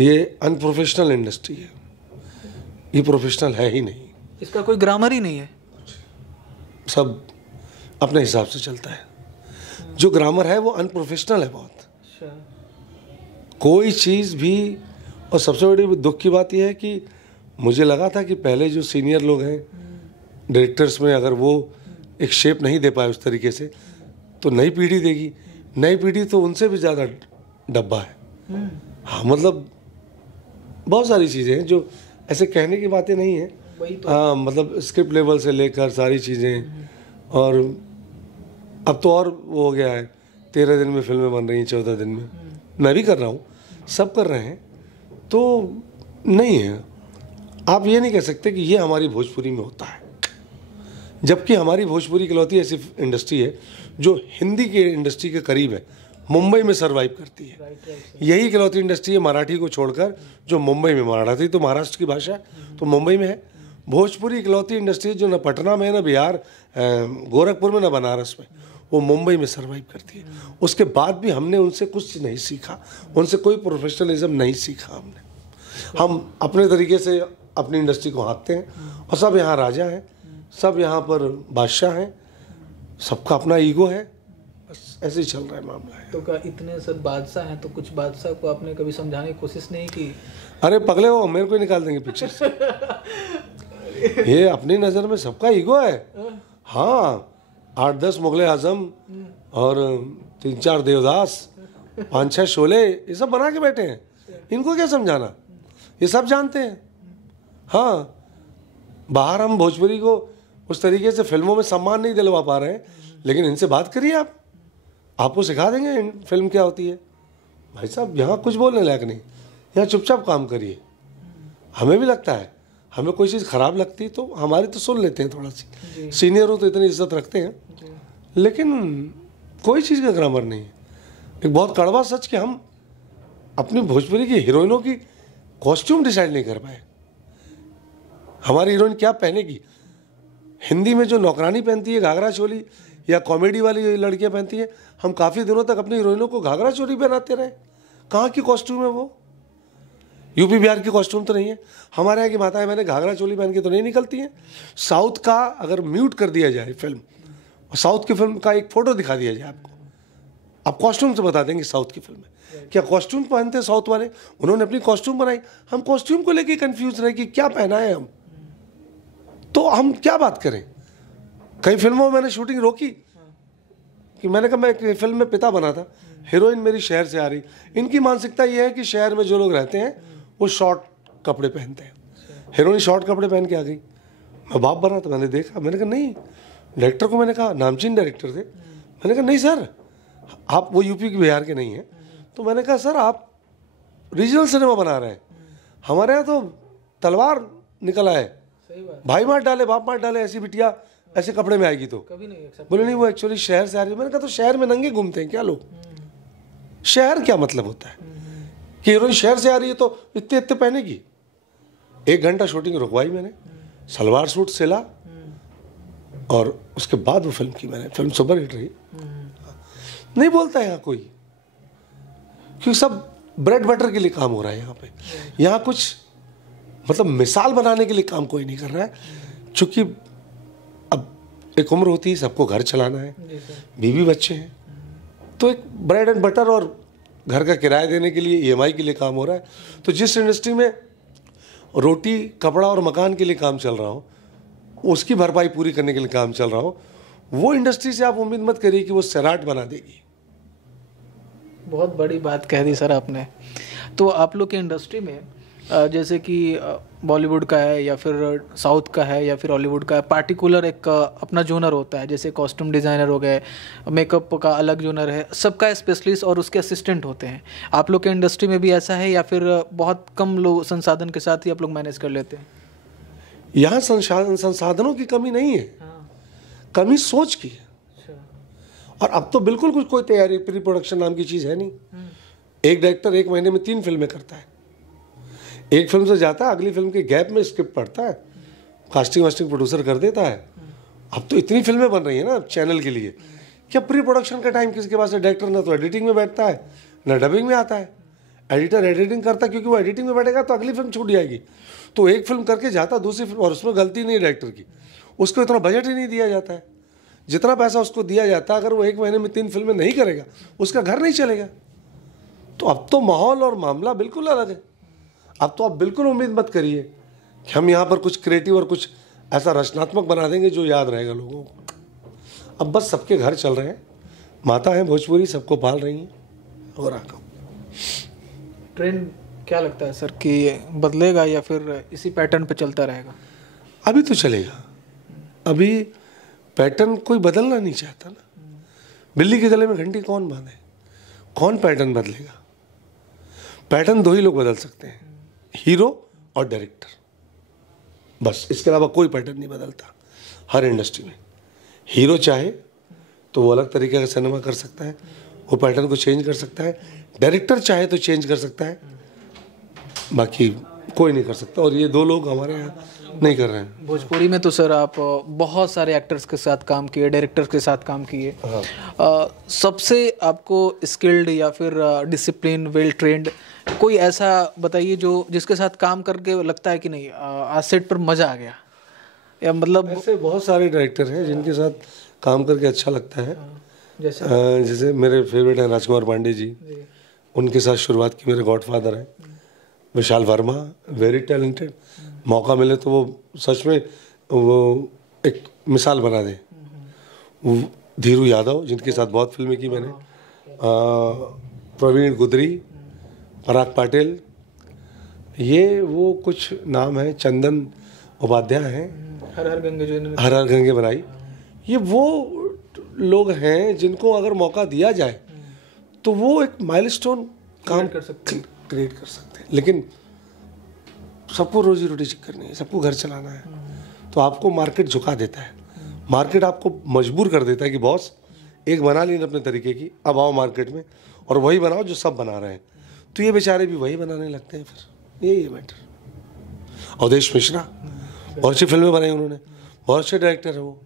ये अनप्रोफेशनल इंडस्ट्री है, ये प्रोफेशनल है ही नहीं, इसका कोई ग्रामर ही नहीं है, सब अपने हिसाब से चलता है। जो ग्रामर है वो अनप्रोफेशनल है बहुत। कोई चीज़ भी, और सबसे बड़ी दुख की बात यह है कि मुझे लगा था कि पहले जो सीनियर लोग हैं डायरेक्टर्स में, अगर वो एक शेप नहीं दे पाए उस तरीके से, तो नई पीढ़ी देगी। नई पीढ़ी तो उनसे भी ज़्यादा डब्बा है। हाँ, मतलब बहुत सारी चीज़ें हैं जो ऐसे कहने की बातें नहीं हैं। तो। हाँ, मतलब स्क्रिप्ट लेवल से लेकर सारी चीज़ें, और अब तो और वो हो गया है, 13 दिन में फिल्में बन रही हैं, 14 दिन में। मैं भी कर रहा हूँ, सब कर रहे हैं, तो नहीं है। आप ये नहीं कह सकते कि ये हमारी भोजपुरी में होता है, जबकि हमारी भोजपुरी इकलौती ऐसी इंडस्ट्री है जो हिंदी के इंडस्ट्री के करीब है, मुंबई में सरवाइव करती है। यही इकलौती इंडस्ट्री है मराठी को छोड़कर जो मुंबई में, मराठी तो महाराष्ट्र की भाषा है तो मुंबई में है। भोजपुरी इकलौती इंडस्ट्री जो न पटना में है, न बिहार, गोरखपुर में, न बनारस में, वो मुंबई में सरवाइव करती है। उसके बाद भी हमने उनसे कुछ नहीं सीखा, उनसे कोई प्रोफेशनलिज्म नहीं सीखा हमने। हम अपने तरीके से अपनी इंडस्ट्री को हाँकते हैं, और सब यहाँ राजा हैं, सब यहाँ पर बादशाह हैं, सबका अपना ईगो है, बस ऐसे ही चल रहा है मामला है। तो क्या इतने सब बादशाह हैं, तो कुछ बादशाह को आपने कभी समझाने की कोशिश नहीं की? अरे पगले हो, मेरे को निकाल देंगे पिक्चर से। ये अपनी नज़र में सबका ईगो है। हाँ, 8-10 मुगले आजम और 3-4 देवदास, 5-6 शोले, ये सब बना के बैठे हैं। इनको क्या समझाना, ये सब जानते हैं। हाँ, बाहर हम भोजपुरी को उस तरीके से फिल्मों में सम्मान नहीं दिलवा पा रहे हैं, लेकिन इनसे बात करिए, आप, आपको सिखा देंगे फिल्म क्या होती है। भाई साहब, यहाँ कुछ बोलने लायक नहीं, यहाँ चुपचाप काम करिए। हमें भी लगता है, हमें कोई चीज़ ख़राब लगती तो हमारी तो सुन लेते हैं थोड़ा सी, सीनियर हो तो इतनी इज्जत रखते हैं, लेकिन कोई चीज़ का ग्रामर नहीं है। एक बहुत कड़वा सच कि हम अपनी भोजपुरी की हीरोइनों की कॉस्ट्यूम डिसाइड नहीं कर पाए। हमारी हीरोइन क्या पहनेगी? हिंदी में जो नौकरानी पहनती है घाघरा चोली, या कॉमेडी वाली लड़कियां पहनती हैं, हम काफ़ी दिनों तक अपनी हीरोइनों को घाघरा चोली पहनाते रहे। कहाँ की कॉस्ट्यूम है वो? यूपी बिहार की कॉस्ट्यूम तो नहीं है। हमारे यहाँ की माताएं मैंने घाघरा चोली पहन के तो नहीं निकलती हैं। साउथ का अगर म्यूट कर दिया जाए फिल्म, और साउथ की फिल्म का एक फ़ोटो दिखा दिया जाए आपको, आप कॉस्ट्यूम से बता देंगे साउथ की फिल्म है। क्या कॉस्ट्यूम पहनते हैं साउथ वाले? उन्होंने अपनी कॉस्ट्यूम बनाई, हम कॉस्ट्यूम को लेके कंफ्यूज रहे कि क्या पहना है हम, तो हम क्या बात करें। कई फिल्मों में मैंने शूटिंग रोकी कि मैंने कहा मैं एक फिल्म में पिता बना था, हीरोइन मेरी शहर से आ रही। इनकी मानसिकता ये है कि शहर में जो लोग रहते हैं वो शॉर्ट कपड़े पहनते हैं। हीरोइन शॉर्ट कपड़े पहन के आ गई। मैं बाप बना तो मैंने देखा, मैंने कहा नहीं, डायरेक्टर को मैंने कहा, नामचीन डायरेक्टर थे, मैंने कहा नहीं सर आप वो यूपी के बिहार के नहीं हैं। तो मैंने कहा सर आप रीजनल सिनेमा बना रहे हैं, हमारे यहाँ तो तलवार निकल आए, भाई मार डाले बाप मार डाले, ऐसी बिटिया ऐसे कपड़े में आएगी तो कभी नहीं। बोले नहीं वो एक्चुअली शहर से आ रही है। मैंने कहा तो शहर में नंगे घूमते हैं क्या लोग? शहर क्या मतलब होता है कि हीरोइन शहर से आ रही है तो इतने इतने पहनेगी? 1 घंटा शूटिंग रुकवाई मैंने, सलवार सूट सिला, और उसके बाद वो फिल्म की मैंने। फिल्म सुपर हिट रही। नहीं बोलता है यहाँ कोई, क्योंकि सब ब्रेड बटर के लिए काम हो रहा है यहाँ पे। यहाँ कुछ मतलब मिसाल बनाने के लिए काम कोई नहीं कर रहा है, चूँकि अब एक उम्र होती है, सबको घर चलाना है, बीवी बच्चे हैं, तो एक ब्रेड एंड बटर और घर का किराया देने के लिए, ईएमआई के लिए काम हो रहा है। तो जिस इंडस्ट्री में रोटी कपड़ा और मकान के लिए काम चल रहा हो, उसकी भरपाई पूरी करने के लिए काम चल रहा हो, वो इंडस्ट्री से आप उम्मीद मत करिए कि वो सैराट बना देगी। बहुत बड़ी बात कह दी सर आपने। तो आप लोग की इंडस्ट्री में जैसे कि बॉलीवुड का है या फिर साउथ का है या फिर हॉलीवुड का है, पार्टिकुलर एक अपना जोनर होता है। जैसे कॉस्ट्यूम डिज़ाइनर हो गए, मेकअप का अलग जोनर है, सबका स्पेशलिस्ट और उसके असिस्टेंट होते हैं। आप लोग के इंडस्ट्री में भी ऐसा है या फिर बहुत कम लोग संसाधन के साथ ही आप लोग मैनेज कर लेते हैं? यहाँ संसाधनों की कमी नहीं है, कमी सोच की है। और अब तो बिल्कुल कुछ कोई तैयारी प्री प्रोडक्शन नाम की चीज़ है नहीं। एक डायरेक्टर 1 महीने में 3 फिल्में करता है, एक फिल्म से जाता है, अगली फिल्म के गैप में स्क्रिप्ट पढ़ता है, कास्टिंग वास्टिंग प्रोड्यूसर कर देता है। अब तो इतनी फिल्में बन रही है ना चैनल के लिए, क्या प्री प्रोडक्शन का टाइम किसके पास है? डायरेक्टर ना तो एडिटिंग में बैठता है ना डबिंग में आता है। एडिटर एडिटिंग करता है, क्योंकि वो एडिटिंग में बैठेगा तो अगली फिल्म छूट जाएगी। तो एक फिल्म करके जाता दूसरी फिल्म, और उसमें गलती नहीं है डायरेक्टर की, उसको इतना बजट ही नहीं दिया जाता है जितना पैसा उसको दिया जाता है। अगर वो 1 महीने में 3 फिल्में नहीं करेगा, उसका घर नहीं चलेगा। तो अब तो माहौल और मामला बिल्कुल अलग है। अब तो आप बिल्कुल उम्मीद मत करिए कि हम यहाँ पर कुछ क्रिएटिव और कुछ ऐसा रचनात्मक बना देंगे जो याद रहेगा लोगों को। अब बस सबके घर चल रहे हैं, माता है भोजपुरी, सबको पाल रही हैं। और आगे ट्रेंड क्या लगता है सर कि बदलेगा या फिर इसी पैटर्न पे चलता रहेगा? अभी तो चलेगा, अभी पैटर्न कोई बदलना नहीं चाहता ना। बिल्ली के गले में घंटी कौन बांधे? कौन पैटर्न बदलेगा? पैटर्न 2 ही लोग बदल सकते हैं, हीरो और डायरेक्टर, बस। इसके अलावा कोई पैटर्न नहीं बदलता हर इंडस्ट्री में। हीरो चाहे तो वो अलग तरीके का सिनेमा कर सकता है, वो पैटर्न को चेंज कर सकता है। डायरेक्टर चाहे तो चेंज कर सकता है, बाकी कोई नहीं कर सकता। और ये 2 लोग हमारे यहाँ नहीं कर रहे हैं। भोजपुरी में तो सर आप बहुत सारे एक्टर्स के साथ काम किए, डायरेक्टर्स के साथ काम किए। सबसे आपको स्किल्ड या फिर डिसिप्लिन, वेल ट्रेंड कोई ऐसा बताइए जो जिसके साथ काम करके लगता है कि नहीं आज सेट पर मज़ा आ गया, या मतलब ऐसे बहुत सारे डायरेक्टर हैं जिनके साथ काम करके अच्छा लगता है। जैसे मेरे फेवरेट हैं राजकुमार पांडे जी, उनके साथ शुरुआत की, मेरे गॉडफादर हैं। विशाल वर्मा, वेरी टैलेंटेड, मौका मिले तो वो सच में वो एक मिसाल बना दे। धीरू यादव, जिनके साथ बहुत फिल्में की मैंने, प्रवीण गुदरी, पराग पाटिल, ये वो कुछ नाम है, चंदन उपाध्याय हैं, हर हर गंगे बनाई। ये वो लोग हैं जिनको अगर मौका दिया जाए तो वो एक माइलस्टोन काम क्रिएट कर सकते हैं। लेकिन सबको रोजी रोटी चेक करनी है, सबको घर चलाना है, तो आपको मार्केट झुका देता है। मार्केट आपको मजबूर कर देता है कि बॉस एक बना ली अपने तरीके की, अब आओ मार्केट में और वही बनाओ जो सब बना रहे हैं। तो ये बेचारे भी वही बनाने लगते हैं, फिर यही है मैटर। अवधेश मिश्रा बहुत अच्छी फिल्में बनाई उन्होंने, बहुत अच्छे डायरेक्टर है वो।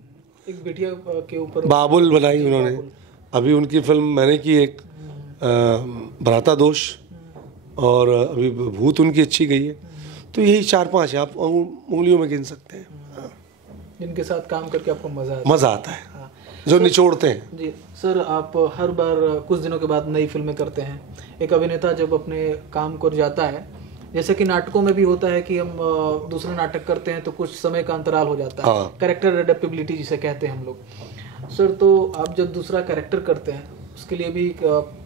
एक बिटिया के ऊपर बाबुल बनाई उन्होंने, अभी उनकी फिल्म मैंने की एक भ्राता दोष, और अभी भूत उनकी अच्छी गई है। तो यही 4-5 है, आप उंगलियों में गिन सकते हैं। जिनके साथ काम करके आपको मज़ा आता है, जो निचोड़ते हैं। जी सर, आप हर बार कुछ दिनों के बाद नई फिल्में करते हैं। एक अभिनेता जब अपने काम को जाता है, जैसे कि नाटकों में भी होता है कि हम दूसरे नाटक करते हैं तो कुछ समय का अंतराल हो जाता है, कैरेक्टर एडेप्टेबिलिटी जिसे कहते हैं हम लोग। सर, तो आप जब दूसरा कैरेक्टर करते हैं उसके लिए भी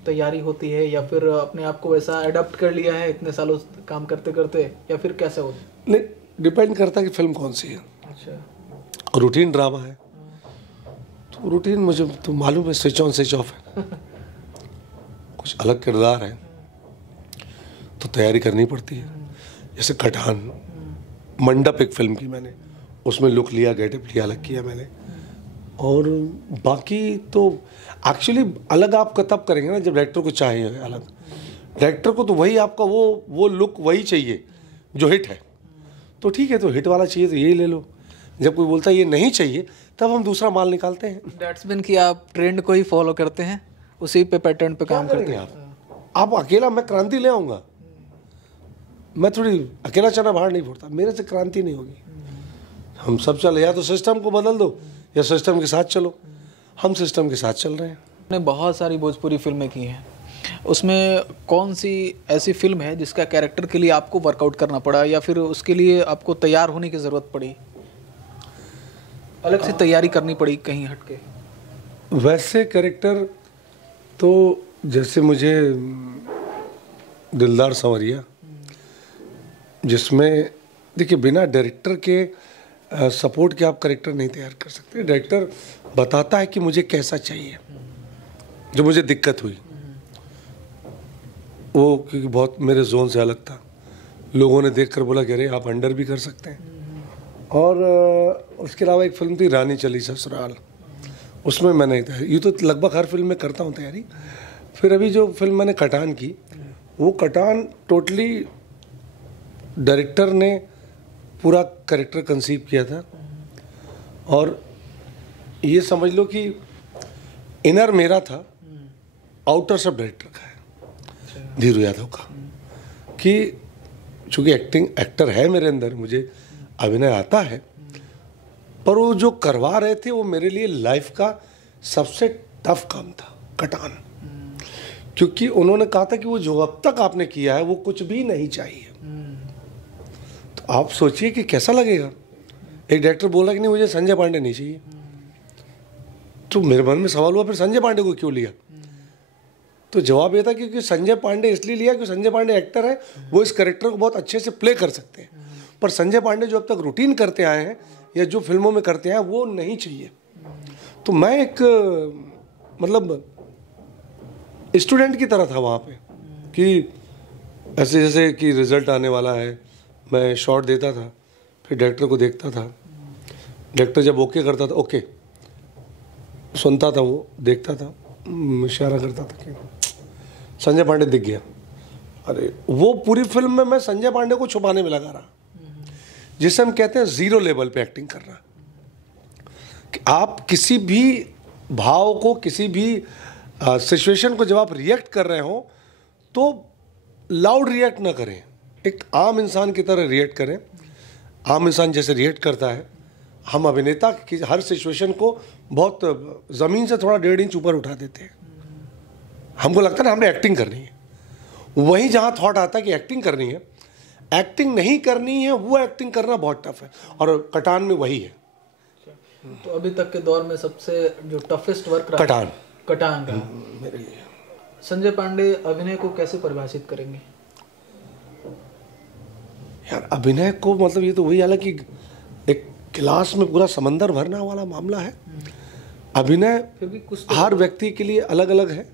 तैयारी होती है, या फिर अपने आप को वैसा अडेप्ट कर लिया है इतने सालों काम करते करते, या फिर कैसे होता है? नहीं, डिपेंड करता है कि फिल्म कौन सी है। अच्छा, रूटीन ड्रामा है तो रूटीन मुझे तो मालूम है, स्विच ऑन स्विच ऑफ है। कुछ अलग किरदार है तो तैयारी करनी पड़ती है। जैसे कटान, मंडप एक फिल्म की मैंने, उसमें लुक लिया, गेटअप लिया, अलग किया मैंने। और बाकी तो एक्चुअली अलग आप तब करेंगे ना जब डायरेक्टर को चाहिए अलग। डायरेक्टर को तो वही आपका वो लुक वही चाहिए जो हिट है, तो ठीक है, तो हिट वाला चाहिए तो यही ले लो। जब कोई बोलता है ये नहीं चाहिए तब हम दूसरा माल निकालते हैं। दैट्स मीन कि आप ट्रेंड को ही फॉलो करते हैं, उसी पे पैटर्न पे काम करते हैं आप अकेला मैं क्रांति ले आऊँगा, मैं थोड़ी अकेला चना बाहर नहीं फोड़ता, मेरे से क्रांति नहीं होगी। हम सब चले, या तो सिस्टम को बदल दो या सिस्टम के साथ चलो। हम सिस्टम के साथ चल रहे हैं। आपने बहुत सारी भोजपुरी फिल्में की हैं, उसमें कौन सी ऐसी फिल्म है जिसका कैरेक्टर के लिए आपको वर्कआउट करना पड़ा, या फिर उसके लिए आपको तैयार होने की ज़रूरत पड़ी, अलग से तैयारी करनी पड़ी कहीं हटके? वैसे कैरेक्टर तो जैसे मुझे दिलदार संवरिया, जिसमें देखिए बिना डायरेक्टर के सपोर्ट के आप कैरेक्टर नहीं तैयार कर सकते। डायरेक्टर बताता है कि मुझे कैसा चाहिए। जो मुझे दिक्कत हुई वो क्योंकि बहुत मेरे जोन से अलग था, लोगों ने देखकर बोला कि अरे आप अंडर भी कर सकते हैं। और उसके अलावा एक फिल्म थी रानी चली ससुराल, उसमें मैंने ये तो लगभग हर फिल्म में करता हूँ तैयारी। फिर अभी जो फिल्म मैंने कटान की, वो कटान टोटली डायरेक्टर ने पूरा कैरेक्टर कंसीव किया था, और ये समझ लो कि इनर मेरा था, आउटर सब डायरेक्टर का है, धीरू यादव का। कि चूँकि एक्टर है मेरे अंदर, मुझे अभिनय आता है, पर वो जो करवा रहे थे वो मेरे लिए लाइफ का सबसे टफ काम था कटान। क्योंकि उन्होंने कहा था कि वो जो अब तक आपने किया है वो कुछ भी नहीं चाहिए। तो आप सोचिए कि कैसा लगेगा, एक डायरेक्टर बोल रहा कि नहीं मुझे संजय पांडे नहीं चाहिए। तो मेरे मन में सवाल हुआ फिर संजय पांडे को क्यों लिया? तो जवाब ये था क्योंकि संजय पांडे इसलिए लिया कि संजय पांडे एक्टर है, वो इस कैरेक्टर को बहुत अच्छे से प्ले कर सकते हैं। पर संजय पांडे जो अब तक रूटीन करते आए हैं या जो फिल्मों में करते हैं वो नहीं चाहिए। तो मैं एक मतलब स्टूडेंट की तरह था वहाँ पे, कि ऐसे जैसे कि रिजल्ट आने वाला है, मैं शॉट देता था, फिर डायरेक्टर को देखता था, डायरेक्टर जब ओके करता था ओके सुनता था, वो देखता था, इशारा करता था कि संजय पांडे दिख गया। अरे वो पूरी फिल्म में मैं संजय पांडे को छुपाने में लगा रहा, जिसे हम कहते हैं जीरो लेवल पे एक्टिंग करना। कि आप किसी भी भाव को, किसी भी सिचुएशन को जब आप रिएक्ट कर रहे हो तो लाउड रिएक्ट ना करें, एक आम इंसान की तरह रिएक्ट करें। आम इंसान जैसे रिएक्ट करता है, हम अभिनेता की हर सिचुएशन को बहुत ज़मीन से थोड़ा 1.5 इंच ऊपर उठा देते हैं। हमको लगता है ना हमने एक्टिंग करनी है, वहीं जहाँ थॉट आता है कि एक्टिंग करनी है, एक्टिंग नहीं करनी है, वो एक्टिंग करना बहुत टफ है, और कटान में वही है। तो अभी तक के दौर में सबसे जो टफेस्ट वर्क रहा कटान का मेरे लिए। संजय पांडे अभिनय को कैसे परिभाषित करेंगे? यार अभिनय को मतलब ये तो वही हाल है कि एक गिलास में पूरा समंदर भरना वाला मामला है। अभिनय फिर भी कुछ तो हर व्यक्ति के लिए अलग अलग है।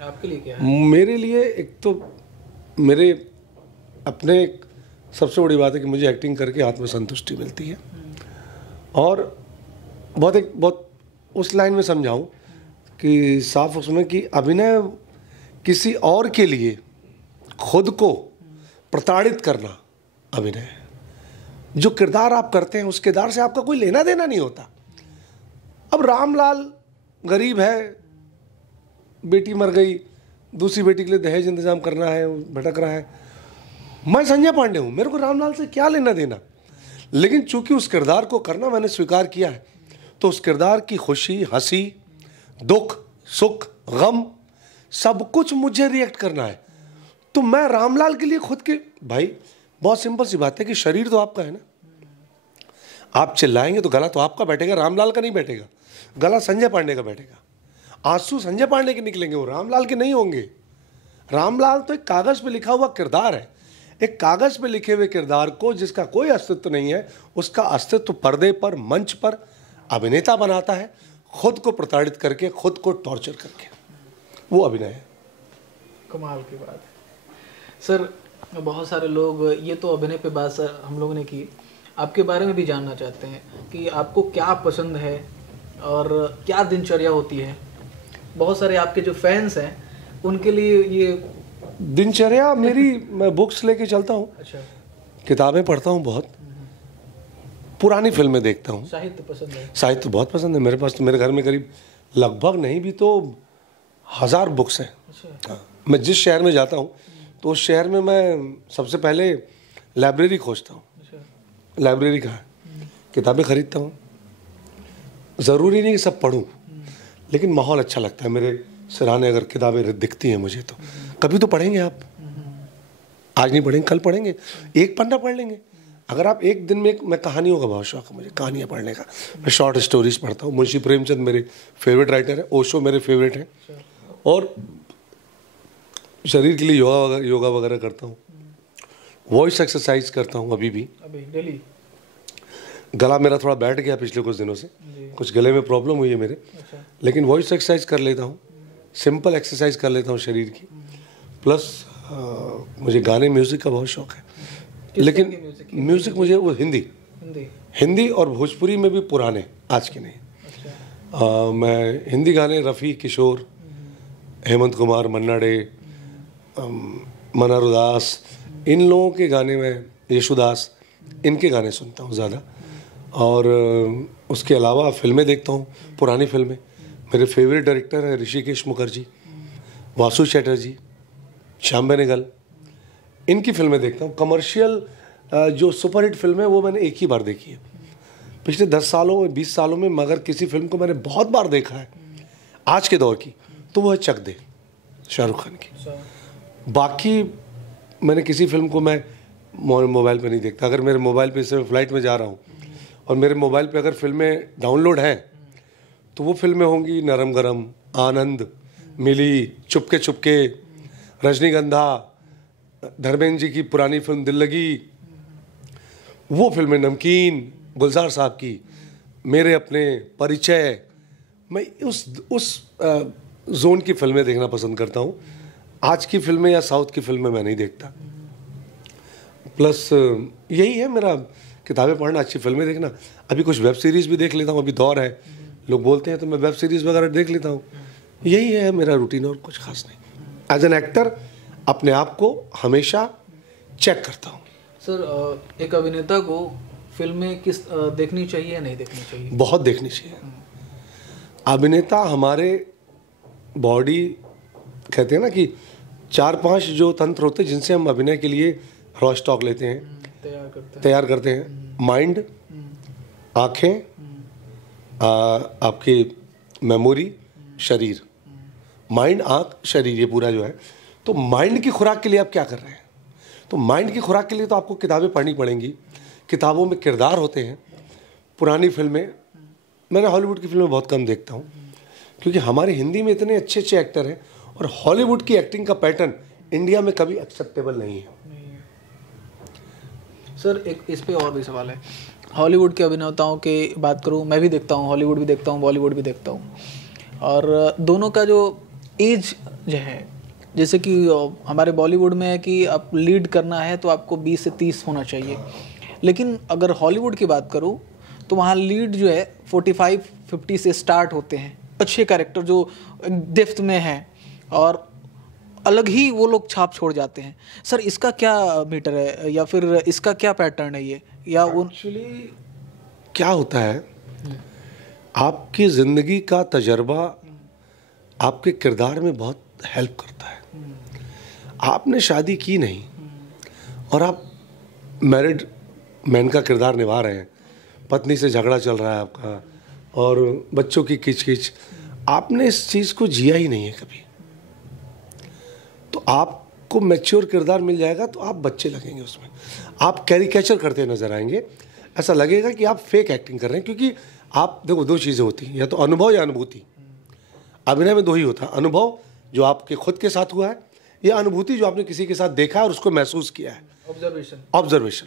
आपके लिए क्या है? मेरे लिए एक तो मेरे अपने सबसे बड़ी बात है कि मुझे एक्टिंग करके आत्मसंतुष्टि मिलती है, और बहुत उस लाइन में समझाऊं कि साफ उसमें कि अभिनय किसी और के लिए खुद को प्रताड़ित करना अभिनय है। जो किरदार आप करते हैं उस किरदार से आपका कोई लेना देना नहीं होता। अब रामलाल गरीब है, बेटी मर गई, दूसरी बेटी के लिए दहेज इंतजाम करना है, भटक रहा है। मैं संजय पांडे हूँ, मेरे को रामलाल से क्या लेना देना। लेकिन चूंकि उस किरदार को करना मैंने स्वीकार किया है, तो उस किरदार की खुशी, हंसी, दुख, सुख, गम सब कुछ मुझे रिएक्ट करना है। तो मैं रामलाल के लिए खुद के, भाई बहुत सिंपल सी बात है कि शरीर तो आपका है ना। आप चिल्लाएंगे तो गला तो आपका बैठेगा, रामलाल का नहीं बैठेगा। गला संजय पांडे का बैठेगा, आंसू संजय पांडे के निकलेंगे, वो रामलाल के नहीं होंगे। रामलाल तो एक कागज पे लिखा हुआ किरदार है। एक कागज पे लिखे हुए किरदार को जिसका कोई अस्तित्व नहीं है, उसका अस्तित्व पर्दे पर, मंच पर अभिनेता बनाता है, खुद को प्रताड़ित करके, खुद को टॉर्चर करके। वो अभिनय है। कमाल की बात है सर। बहुत सारे लोग, ये तो अभिनय पे बात सर हम लोगों ने की, आपके बारे में भी जानना चाहते हैं कि आपको क्या पसंद है और क्या दिनचर्या होती है। बहुत सारे आपके जो फैंस हैं उनके लिए ये दिनचर्या मेरी, मैं बुक्स लेके चलता हूँ। अच्छा। किताबें पढ़ता हूँ, बहुत पुरानी फिल्में देखता हूँ। साहित्य पसंद है? साहित्य बहुत पसंद है मेरे पास। तो मेरे घर में करीब लगभग नहीं भी तो 1000 बुक्स हैं। अच्छा। हाँ, मैं जिस शहर में जाता हूँ तो उस शहर में मैं सबसे पहले लाइब्रेरी खोजता हूँ। अच्छा। लाइब्रेरी कहाँ है, किताबें खरीदता हूँ। ज़रूरी नहीं कि सब पढूं, लेकिन माहौल अच्छा लगता है। मेरे सिराने अगर किताबें दिखती हैं मुझे तो कभी तो पढ़ेंगे आप। आज नहीं पढ़ेंगे, कल पढ़ेंगे, एक पन्ना पढ़ लेंगे। अगर आप एक दिन में, मैं कहानियों का बहुत शौक है मुझे, कहानियाँ पढ़ने का। मैं शॉर्ट स्टोरीज पढ़ता हूँ। मुंशी प्रेमचंद मेरे फेवरेट राइटर हैं, ओशो मेरे फेवरेट हैं। और शरीर के लिए योगा वगैरह करता हूँ, वॉइस एक्सरसाइज करता हूँ अभी डेली। गला मेरा थोड़ा बैठ गया पिछले कुछ दिनों से, कुछ गले में प्रॉब्लम हुई है मेरे। अच्छा। लेकिन वॉइस एक्सरसाइज कर लेता हूँ, सिंपल एक्सरसाइज कर लेता हूँ शरीर की। प्लस मुझे गाने, म्यूज़िक का बहुत शौक है। लेकिन म्यूज़िक मुझे वो हिंदी और भोजपुरी में भी पुराने, आज के नहीं। अच्छा। मैं हिंदी गाने रफ़ी, किशोर, हेमंत कुमार, मन्ना डे, मन्नार उदास, इन लोगों के गाने में, येशुदास, इनके गाने सुनता हूँ ज़्यादा। और उसके अलावा फिल्में देखता हूँ, पुरानी फिल्में। मेरे फेवरेट डायरेक्टर हैं ऋषिकेश मुखर्जी, वासु चैटर्जी, श्याम बेनेगल, इनकी फिल्में देखता हूँ। कमर्शियल जो सुपरहिट फिल्म है वो मैंने एक ही बार देखी है पिछले 10 सालों में, 20 सालों में। मगर किसी फिल्म को मैंने बहुत बार देखा है आज के दौर की, तो वो है चक दे, शाहरुख खान की। बाकी मैंने किसी फिल्म को मैं मोबाइल पे नहीं देखता। अगर मेरे मोबाइल पे, इससे मैं फ्लाइट में जा रहा हूँ और मेरे मोबाइल पे अगर फिल्में डाउनलोड हैं तो वो फिल्में होंगी नरम गरम, आनंद, मिली, चुपके चुपके, रजनीगंधा, धर्मेंद्र जी की पुरानी फिल्म दिल लगी, वो फिल्में, नमकीन, गुलजार साहब की, मेरे अपने, परिचय। मैं उस जोन की फिल्में देखना पसंद करता हूँ। आज की फिल्में या साउथ की फिल्में मैं नहीं देखता। प्लस यही है मेरा, किताबें पढ़ना, अच्छी फिल्में देखना। अभी कुछ वेब सीरीज़ भी देख लेता हूँ, अभी दौर है, लोग बोलते हैं तो मैं वेब सीरीज़ वगैरह देख लेता हूँ। यही है मेरा रूटीन, और कुछ खास नहीं। एज एन एक्टर अपने आप को हमेशा चेक करता हूँ। सर, एक अभिनेता को फिल्में किस देखनी चाहिए या नहीं देखनी चाहिए? बहुत देखनी चाहिए। अभिनेता हमारे बॉडी, कहते हैं ना कि 4-5 जो तंत्र होते हैं जिनसे हम अभिनय के लिए रॉ स्टॉक लेते हैं, तैयार करते हैं। माइंड, आँखें, आपकी मेमोरी, शरीर। माइंड, आँख, शरीर, ये पूरा जो है। तो माइंड की खुराक के लिए आप क्या कर रहे हैं? तो माइंड की खुराक के लिए तो आपको किताबें पढ़नी पड़ेंगी। किताबों में किरदार होते हैं। पुरानी फिल्में, मैंने हॉलीवुड की फिल्में बहुत कम देखता हूँ, क्योंकि हमारे हिंदी में इतने अच्छे अच्छे एक्टर हैं, और हॉलीवुड की एक्टिंग का पैटर्न इंडिया में कभी एक्सेप्टेबल नहीं है। सर, एक इस पे और भी सवाल है। हॉलीवुड के अभिनेताओं की बात करूँ, मैं भी देखता हूँ, हॉलीवुड भी देखता हूँ, बॉलीवुड भी देखता हूँ, और दोनों का जो एज जो है, जैसे कि हमारे बॉलीवुड में है कि आप लीड करना है तो आपको 20 से 30 होना चाहिए, लेकिन अगर हॉलीवुड की बात करूँ तो वहाँ लीड जो है 45-50 से स्टार्ट होते हैं। अच्छे कैरेक्टर जो डेप्थ में हैं, और अलग ही वो लोग छाप छोड़ जाते हैं। सर इसका क्या मीटर है या फिर इसका क्या पैटर्न है ये, या उन एक्चुअली क्या होता है, आपकी ज़िंदगी का तजर्बा आपके किरदार में बहुत हेल्प करता है। आपने शादी की नहीं और आप मैरिड मैन का किरदार निभा रहे हैं, पत्नी से झगड़ा चल रहा है आपका और बच्चों की किचकिच, आपने इस चीज़ को जिया ही नहीं है कभी, तो आपको मैच्योर किरदार मिल जाएगा तो आप बच्चे लगेंगे उसमें, आप कैरिकेचर करते नजर आएंगे, ऐसा लगेगा कि आप फेक एक्टिंग कर रहे हैं। क्योंकि आप देखो, दो चीज़ें होती हैं, या तो अनुभव या अनुभूति। अभिनय में दो ही होता है, अनुभव जो आपके खुद के साथ हुआ है, या अनुभूति जो आपने किसी के साथ देखा है और उसको महसूस किया है, ऑब्जर्वेशन।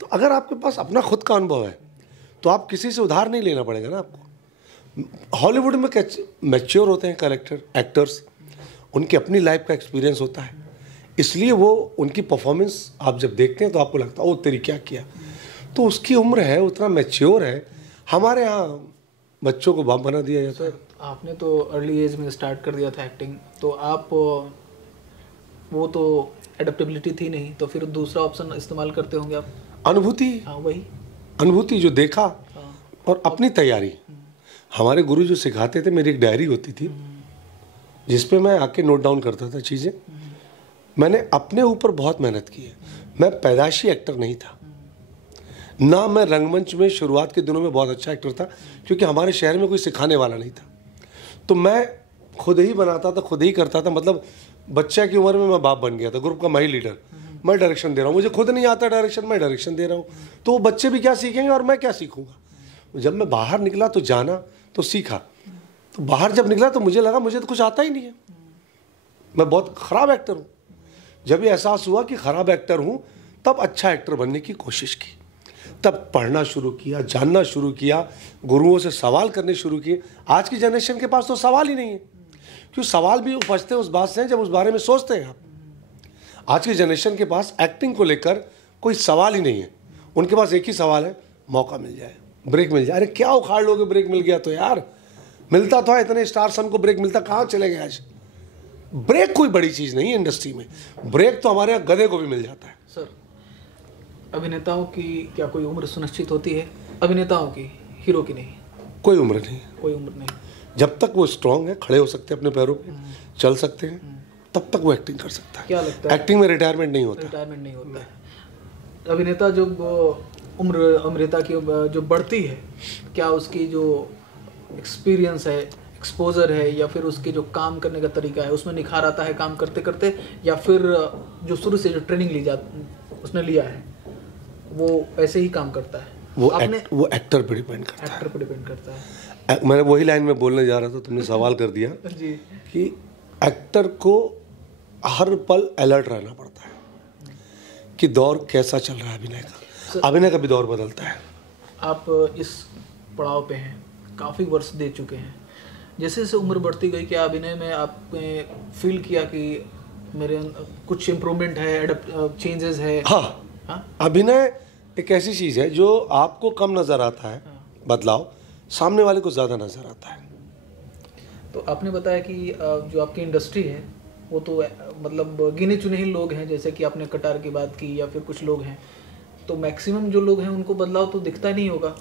तो अगर आपके पास अपना खुद का अनुभव है तो आप किसी से उधार नहीं लेना पड़ेगा ना आपको। हॉलीवुड में मैच्योर होते हैं करेक्टर एक्टर्स, उनकी अपनी लाइफ का एक्सपीरियंस होता है, इसलिए वो उनकी परफॉर्मेंस आप जब देखते हैं तो आपको लगता है ओ तेरी क्या किया, तो उसकी उम्र है, उतना मैच्योर है। हमारे यहाँ बच्चों को बाप बना दिया जाता है। सर आपने तो अर्ली एज में स्टार्ट कर दिया था एक्टिंग, तो आप वो तो एडेप्टेबिलिटी थी नहीं, तो फिर दूसरा ऑप्शन इस्तेमाल करते होंगे आप? अनुभूति। हाँ वही अनुभूति जो देखा और अपनी तैयारी। हमारे गुरु जो सिखाते थे, मेरी एक डायरी होती थी जिस पे मैं आके नोट डाउन करता था चीज़ें। मैंने अपने ऊपर बहुत मेहनत की है। मैं पैदाइशी एक्टर नहीं था ना, मैं रंगमंच में शुरुआत के दिनों में बहुत अच्छा एक्टर था, क्योंकि हमारे शहर में कोई सिखाने वाला नहीं था, तो मैं खुद ही बनाता था, खुद ही करता था। मतलब बच्चे की उम्र में मैं बाप बन गया था, ग्रुप का मैं ही लीडर, मैं डायरेक्शन दे रहा हूँ, मुझे खुद नहीं आता डायरेक्शन, मैं डायरेक्शन दे रहा हूँ, तो वो बच्चे भी क्या सीखेंगे और मैं क्या सीखूंगा। जब मैं बाहर निकला तो जाना तो सीखा, तो बाहर जब निकला तो मुझे लगा मुझे तो कुछ आता ही नहीं है, मैं बहुत ख़राब एक्टर हूँ। जब ये एहसास हुआ कि ख़राब एक्टर हूँ, तब अच्छा एक्टर बनने की कोशिश की, तब पढ़ना शुरू किया, जानना शुरू किया, गुरुओं से सवाल करने शुरू किए। आज की जनरेशन के पास तो सवाल ही नहीं है, क्यों सवाल भी उपजते हैं उस बात से जब उस बारे में सोचते हैं आप। आज की जनरेशन के पास एक्टिंग को लेकर कोई सवाल ही नहीं है, उनके पास एक ही सवाल है, मौका मिल जाए, ब्रेक मिल जाए। अरे क्या उखाड़ लोगे, ब्रेक मिल गया तो यार, मिलता तो है, इतने स्टार सन को ब्रेक मिलता, कहाँ चले गए आज। ब्रेक कोई बड़ी चीज़ नहीं है इंडस्ट्री में, ब्रेक तो हमारे यहाँ गधे को भी मिल जाता है। सर अभिनेताओं की क्या कोई उम्र सुनिश्चित होती है? अभिनेताओं की, हीरो की नहीं? कोई उम्र नहीं है, कोई उम्र नहीं। जब तक वो स्ट्रांग है, खड़े हो सकते हैं अपने पैरों पे, चल सकते हैं, तब तक वो एक्टिंग कर सकता है। क्या लगता है एक्टिंग में रिटायरमेंट नहीं होता। रिटायरमेंट नहीं होता है। अभिनेता जो उम्र अभिनेता की जो बढ़ती है, क्या उसकी जो एक्सपीरियंस है, एक्सपोजर है, या फिर उसके जो काम करने का तरीका है उसमें निखार आता है काम करते करते, या फिर जो शुरू से जो ट्रेनिंग उसने लिया है वो ऐसे ही काम करता है? वो एक्टर पे डिपेंड करता है। एक्टर पे डिपेंड करता है। मैंने वही लाइन में बोलने जा रहा था, तुमने सवाल कर दिया जी। कि एक्टर को हर पल अलर्ट रहना पड़ता है कि दौर कैसा चल रहा है अभिनय का। अभिनय का भी दौर बदलता है। आप इस पड़ाव पे हैं, काफ़ी वर्ष दे चुके हैं, जैसे जैसे उम्र बढ़ती गई, क्या अभिनय में आपने फील किया कि मेरे कुछ इम्प्रूवमेंट है, चेंजेस है? हाँ, अभिनय एक ऐसी चीज़ है जो आपको कम नज़र आता है, बदलाव सामने वाले को ज़्यादा नज़र आता है। तो आपने बताया कि जो आपकी इंडस्ट्री है वो तो मतलब गिने चुने ही लोग हैं, जैसे कि आपने कटार की बात की, या फिर कुछ लोग हैं, तो मैक्सिमम जो लोग हैं उनको बदलाव तो दिखता नहीं होगा।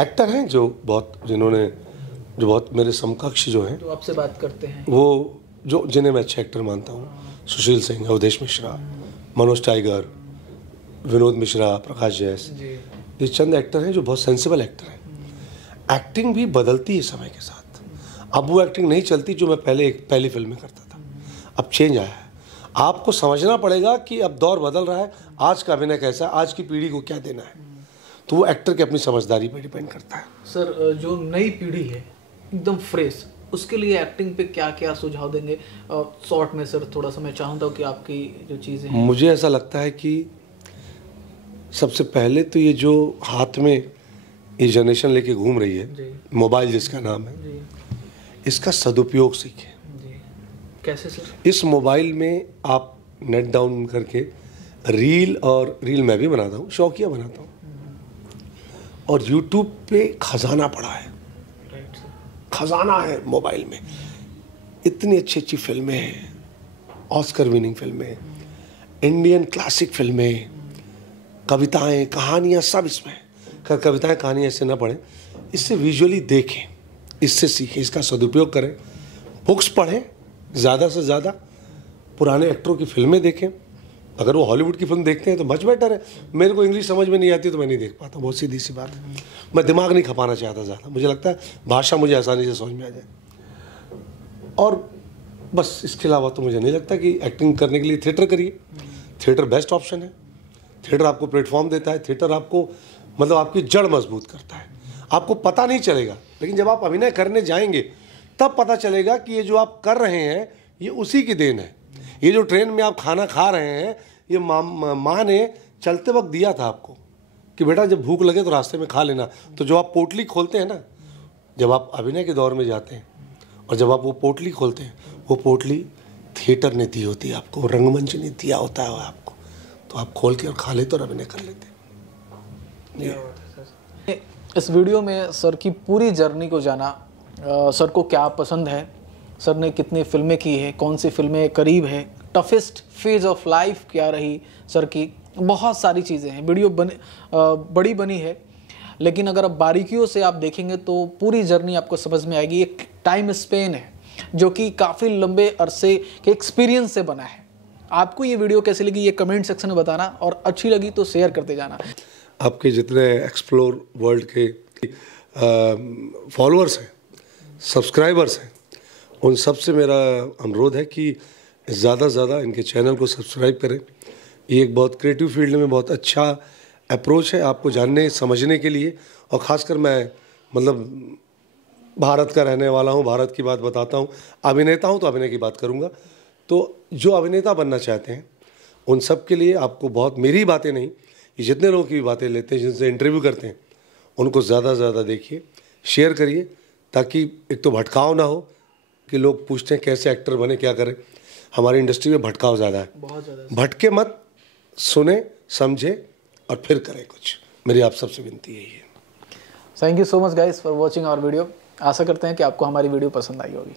एक्टर हैं जो बहुत मेरे समकक्ष जो हैं, जो आपसे बात करते हैं, वो जो जिन्हें मैं अच्छे एक्टर मानता हूँ, सुशील सिंह, अवधेश मिश्रा, मनोज टाइगर, विनोद मिश्रा, प्रकाश जैस, ये चंद एक्टर हैं जो बहुत सेंसिबल एक्टर हैं। एक्टिंग भी बदलती है समय के साथ। अब वो एक्टिंग नहीं चलती जो मैं पहली फिल्म में करता था, अब चेंज आया है। आपको समझना पड़ेगा कि अब दौर बदल रहा है, आज का अभिनय कैसा है, आज की पीढ़ी को क्या देना है, तो वो एक्टर की अपनी समझदारी पर डिपेंड करता है। सर जो नई पीढ़ी है एकदम फ्रेश, उसके लिए एक्टिंग पे क्या क्या सुझाव देंगे शॉर्ट में? सर थोड़ा सा मैं चाहूँगा कि आपकी जो चीज़ें हैं। मुझे ऐसा लगता है कि सबसे पहले तो ये जो हाथ में ये जनरेशन लेके घूम रही है, मोबाइल जिसका नाम है, इसका सदुपयोग सीखें। कैसे सर? इस मोबाइल में आप नेट डाउन करके रील मैं भी बनाता हूँ, शौकिया बनाता हूँ, और यूट्यूब पे खजाना पड़ा है, खजाना है मोबाइल में। इतनी अच्छी अच्छी फिल्में हैं, ऑस्कर विनिंग फिल्में, इंडियन क्लासिक फिल्में, कविताएं, कहानियाँ सब इसमें हैं। कविताएं कहानियाँ इससे ना पढ़ें, इससे विजुअली देखें, इससे सीखें, इसका सदुपयोग करें, बुक्स पढ़ें ज़्यादा से ज़्यादा, पुराने एक्टरों की फिल्में देखें। अगर वो हॉलीवुड की फिल्म देखते हैं तो मच बेटर है। मेरे को इंग्लिश समझ में नहीं आती तो मैं नहीं देख पाता, बहुत सीधी सी बात है। मैं दिमाग नहीं खपाना चाहता ज़्यादा, मुझे लगता है भाषा मुझे आसानी से समझ में आ जाए, और बस इसके अलावा तो मुझे नहीं लगता कि एक्टिंग करने के लिए थिएटर करिए। थिएटर बेस्ट ऑप्शन है। थिएटर आपको प्लेटफॉर्म देता है, थिएटर आपको मतलब आपकी जड़ मजबूत करता है। आपको पता नहीं चलेगा, लेकिन जब आप अभिनय करने जाएंगे तब पता चलेगा कि ये जो आप कर रहे हैं ये उसी की देन है। ये जो ट्रेन में आप खाना खा रहे हैं ये माँ ने चलते वक्त दिया था आपको कि बेटा जब भूख लगे तो रास्ते में खा लेना। तो जो आप पोटली खोलते हैं ना, जब आप अभिनय के दौर में जाते हैं और जब आप वो पोटली खोलते हैं, वो पोटली थिएटर ने दी होती है आपको, रंगमंच ने दिया होता है आपको, तो आप खोल के और खा लेते और अभिनय कर लेते। इस वीडियो में सर की पूरी जर्नी को जाना, सर को क्या पसंद है, सर ने कितनी फिल्में की है, कौन सी फिल्में करीब है, टफेस्ट फेज ऑफ लाइफ क्या रही सर की, बहुत सारी चीज़ें हैं। वीडियो बड़ी बनी है, लेकिन अगर आप बारीकियों से आप देखेंगे तो पूरी जर्नी आपको समझ में आएगी। एक टाइम स्पेन है जो कि काफ़ी लंबे अरसे के एक्सपीरियंस से बना है। आपको ये वीडियो कैसी लगी ये कमेंट सेक्शन में बताना, और अच्छी लगी तो शेयर करते जाना। आपके जितने एक्सप्लोर वर्ल्ड के फॉलोअर्स हैं, सब्सक्राइबर्स हैं, उन सब से मेरा अनुरोध है कि ज़्यादा से ज़्यादा इनके चैनल को सब्सक्राइब करें। ये एक बहुत क्रिएटिव फील्ड में बहुत अच्छा अप्रोच है आपको जानने समझने के लिए, और ख़ासकर मैं मतलब भारत का रहने वाला हूँ, भारत की बात बताता हूँ। अभिनेता हूँ तो अभिनय की बात करूँगा। तो जो अभिनेता बनना चाहते हैं उन सब के लिए आपको बहुत, मेरी बातें नहीं, ये जितने लोगों की भी बातें लेते हैं, जिनसे इंटरव्यू करते हैं, उनको ज़्यादा से ज़्यादा देखिए, शेयर करिए, ताकि एक तो भटकाव ना हो कि लोग पूछते हैं कैसे एक्टर बने, क्या करें। हमारी इंडस्ट्री में भटकाव ज़्यादा है, बहुत ज़्यादा। भटके मत, सुने समझे और फिर करें कुछ। मेरी आप सबसे विनती यही है। Thank you so much guys for watching our video. आशा करते हैं कि आपको हमारी वीडियो पसंद आई होगी।